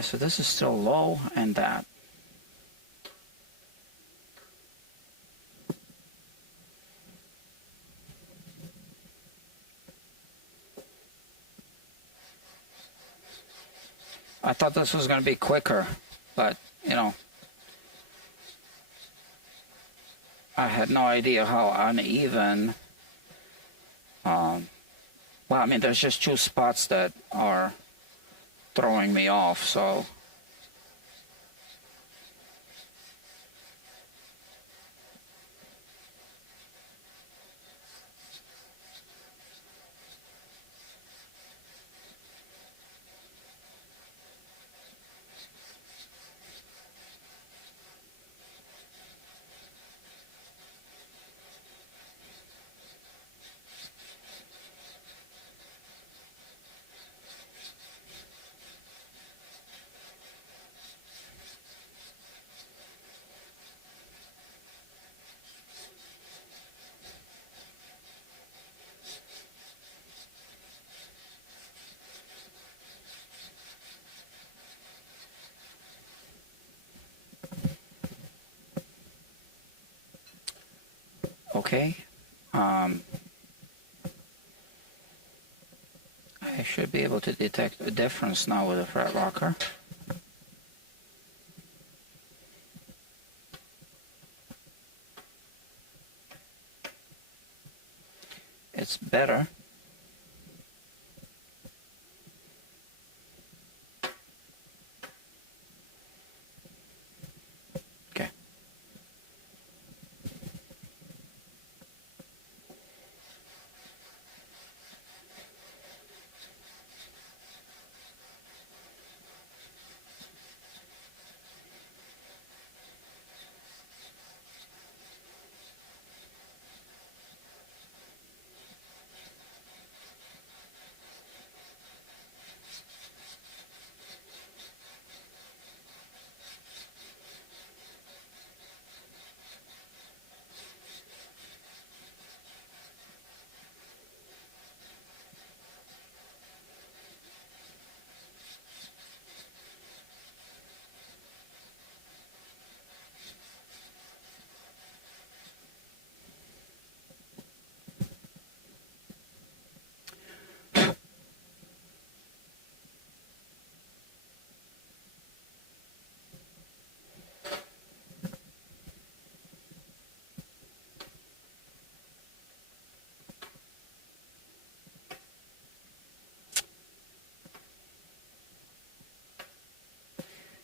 Yeah, so this is still low and that. I thought this was going to be quicker, but, you know, I had no idea how uneven. Well, I mean, there's just two spots that are throwing me off, so. Okay. I should be able to detect a difference now with the fret rocker. It's better. Okay.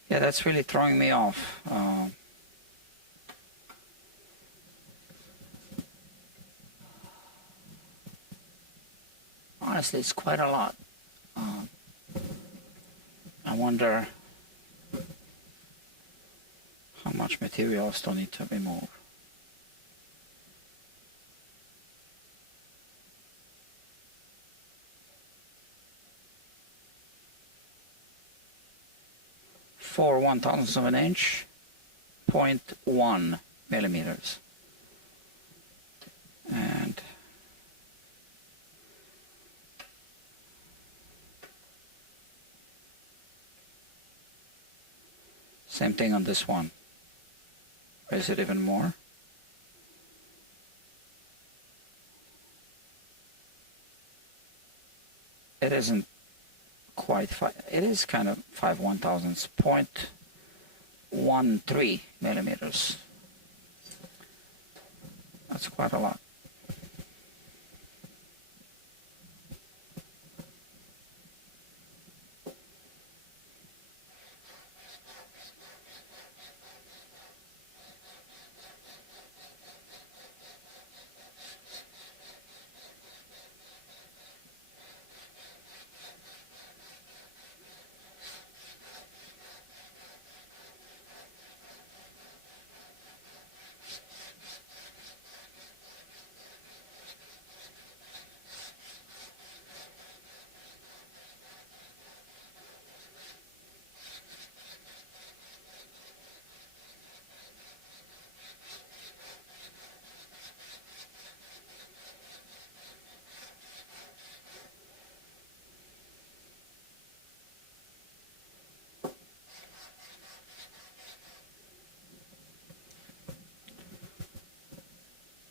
Yeah, that's really throwing me off. Honestly, it's quite a lot. I wonder how much material I still need to remove. For 1/1000th of an inch, 0.1 millimeters. And same thing on this one. Or is it even more? It isn't quite it is kind of 5/1000ths, 0.13 millimeters. That's quite a lot.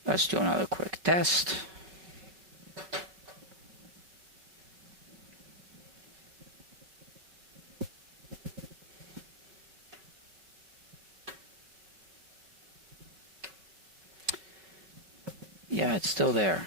Let's do another quick test. Yeah, it's still there.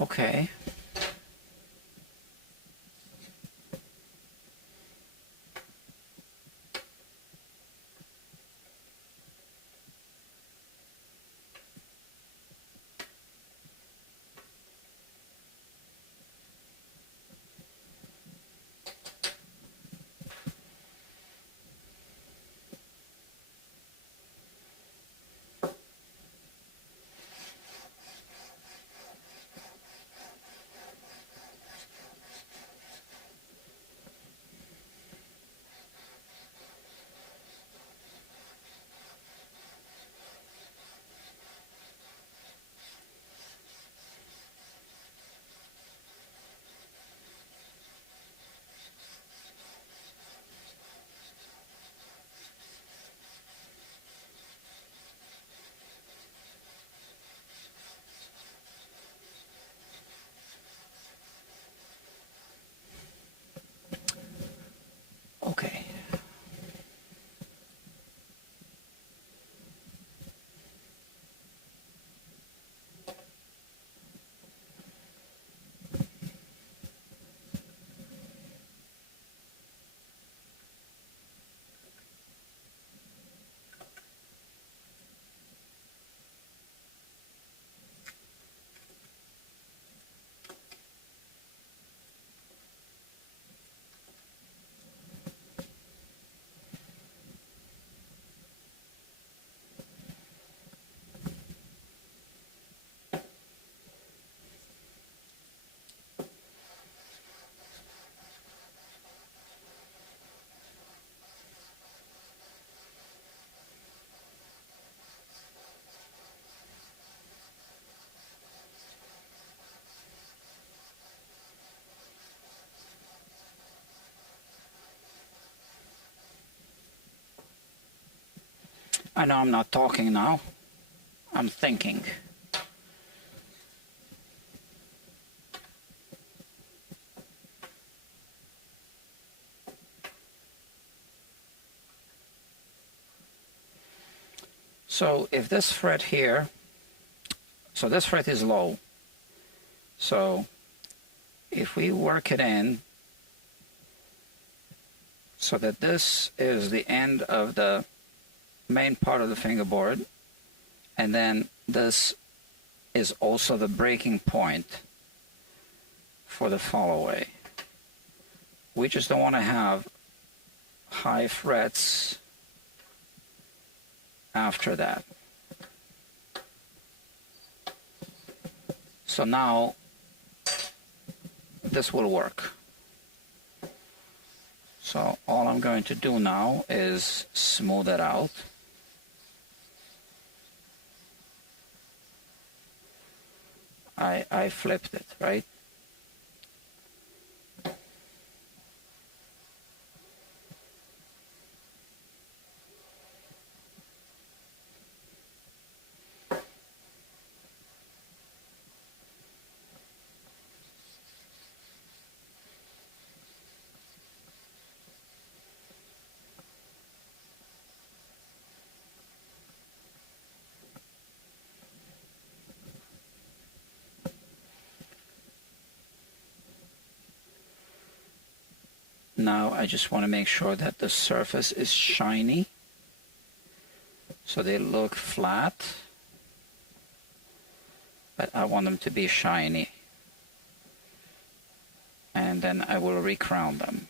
Okay. Okay. I know I'm not talking now. I'm thinking. So if this fret here, so this fret is low. So if we work it in so that this is the end of the main part of the fingerboard, and then this is also the breaking point for the fall away. We just don't want to have high frets after that. So now this will work. So all I'm going to do now is smooth it out. I flipped it, right? Now I just want to make sure that the surface is shiny, so they look flat, but I want them to be shiny. And then I will recrown them.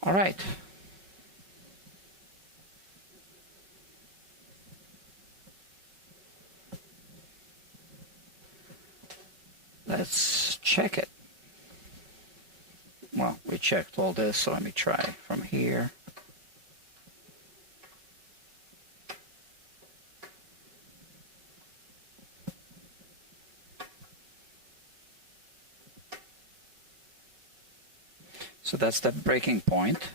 All right. Let's check it. Well, we checked all this, so let me try from here. So that's the breaking point.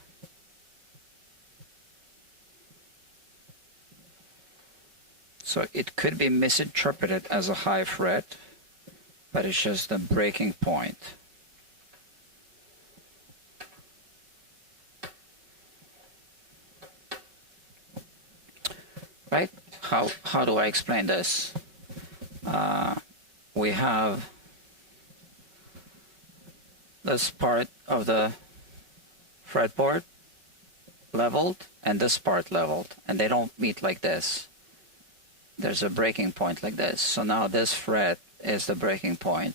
So it could be misinterpreted as a high fret, but it's just the breaking point. Right? How do I explain this? We have this part of the fretboard leveled and this part leveled, and they don't meet like this. There's a breaking point like this. So now this fret is the breaking point,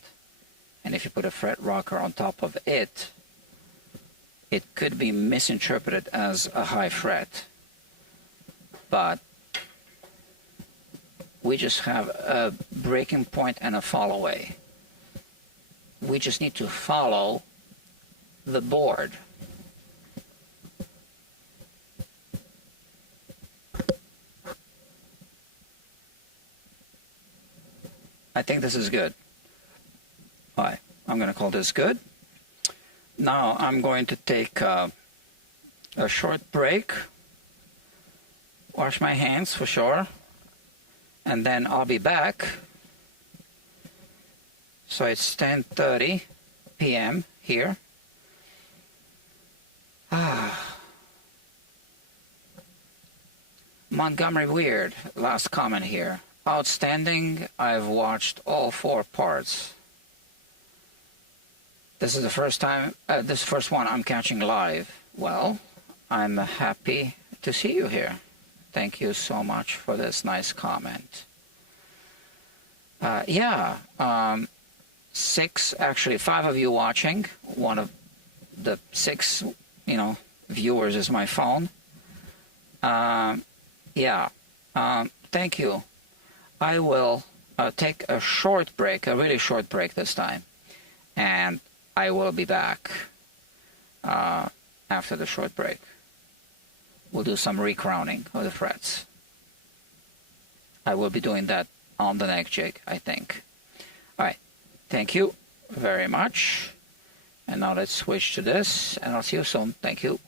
and if you put a fret rocker on top of it, it could be misinterpreted as a high fret. But we just have a breaking point and a follow away. We just need to follow the board. I think this is good. All right, I'm going to call this good. Now I'm going to take a short break, wash my hands for sure, and then I'll be back. So it's 10:30 p.m. here. Montgomery Weird, last comment here. Outstanding. I've watched all 4 parts. This is the first time, this first one I'm catching live. Well, I'm happy to see you here. Thank you so much for this nice comment. Actually 5 of you watching. One of the 6, viewers is my phone. Thank you. I will take a short break, a really short break this time, and I will be back after the short break. We'll do some recrowning of the frets. I will be doing that on the neck jig, I think. All right, thank you very much. And now let's switch to this, and I'll see you soon. Thank you.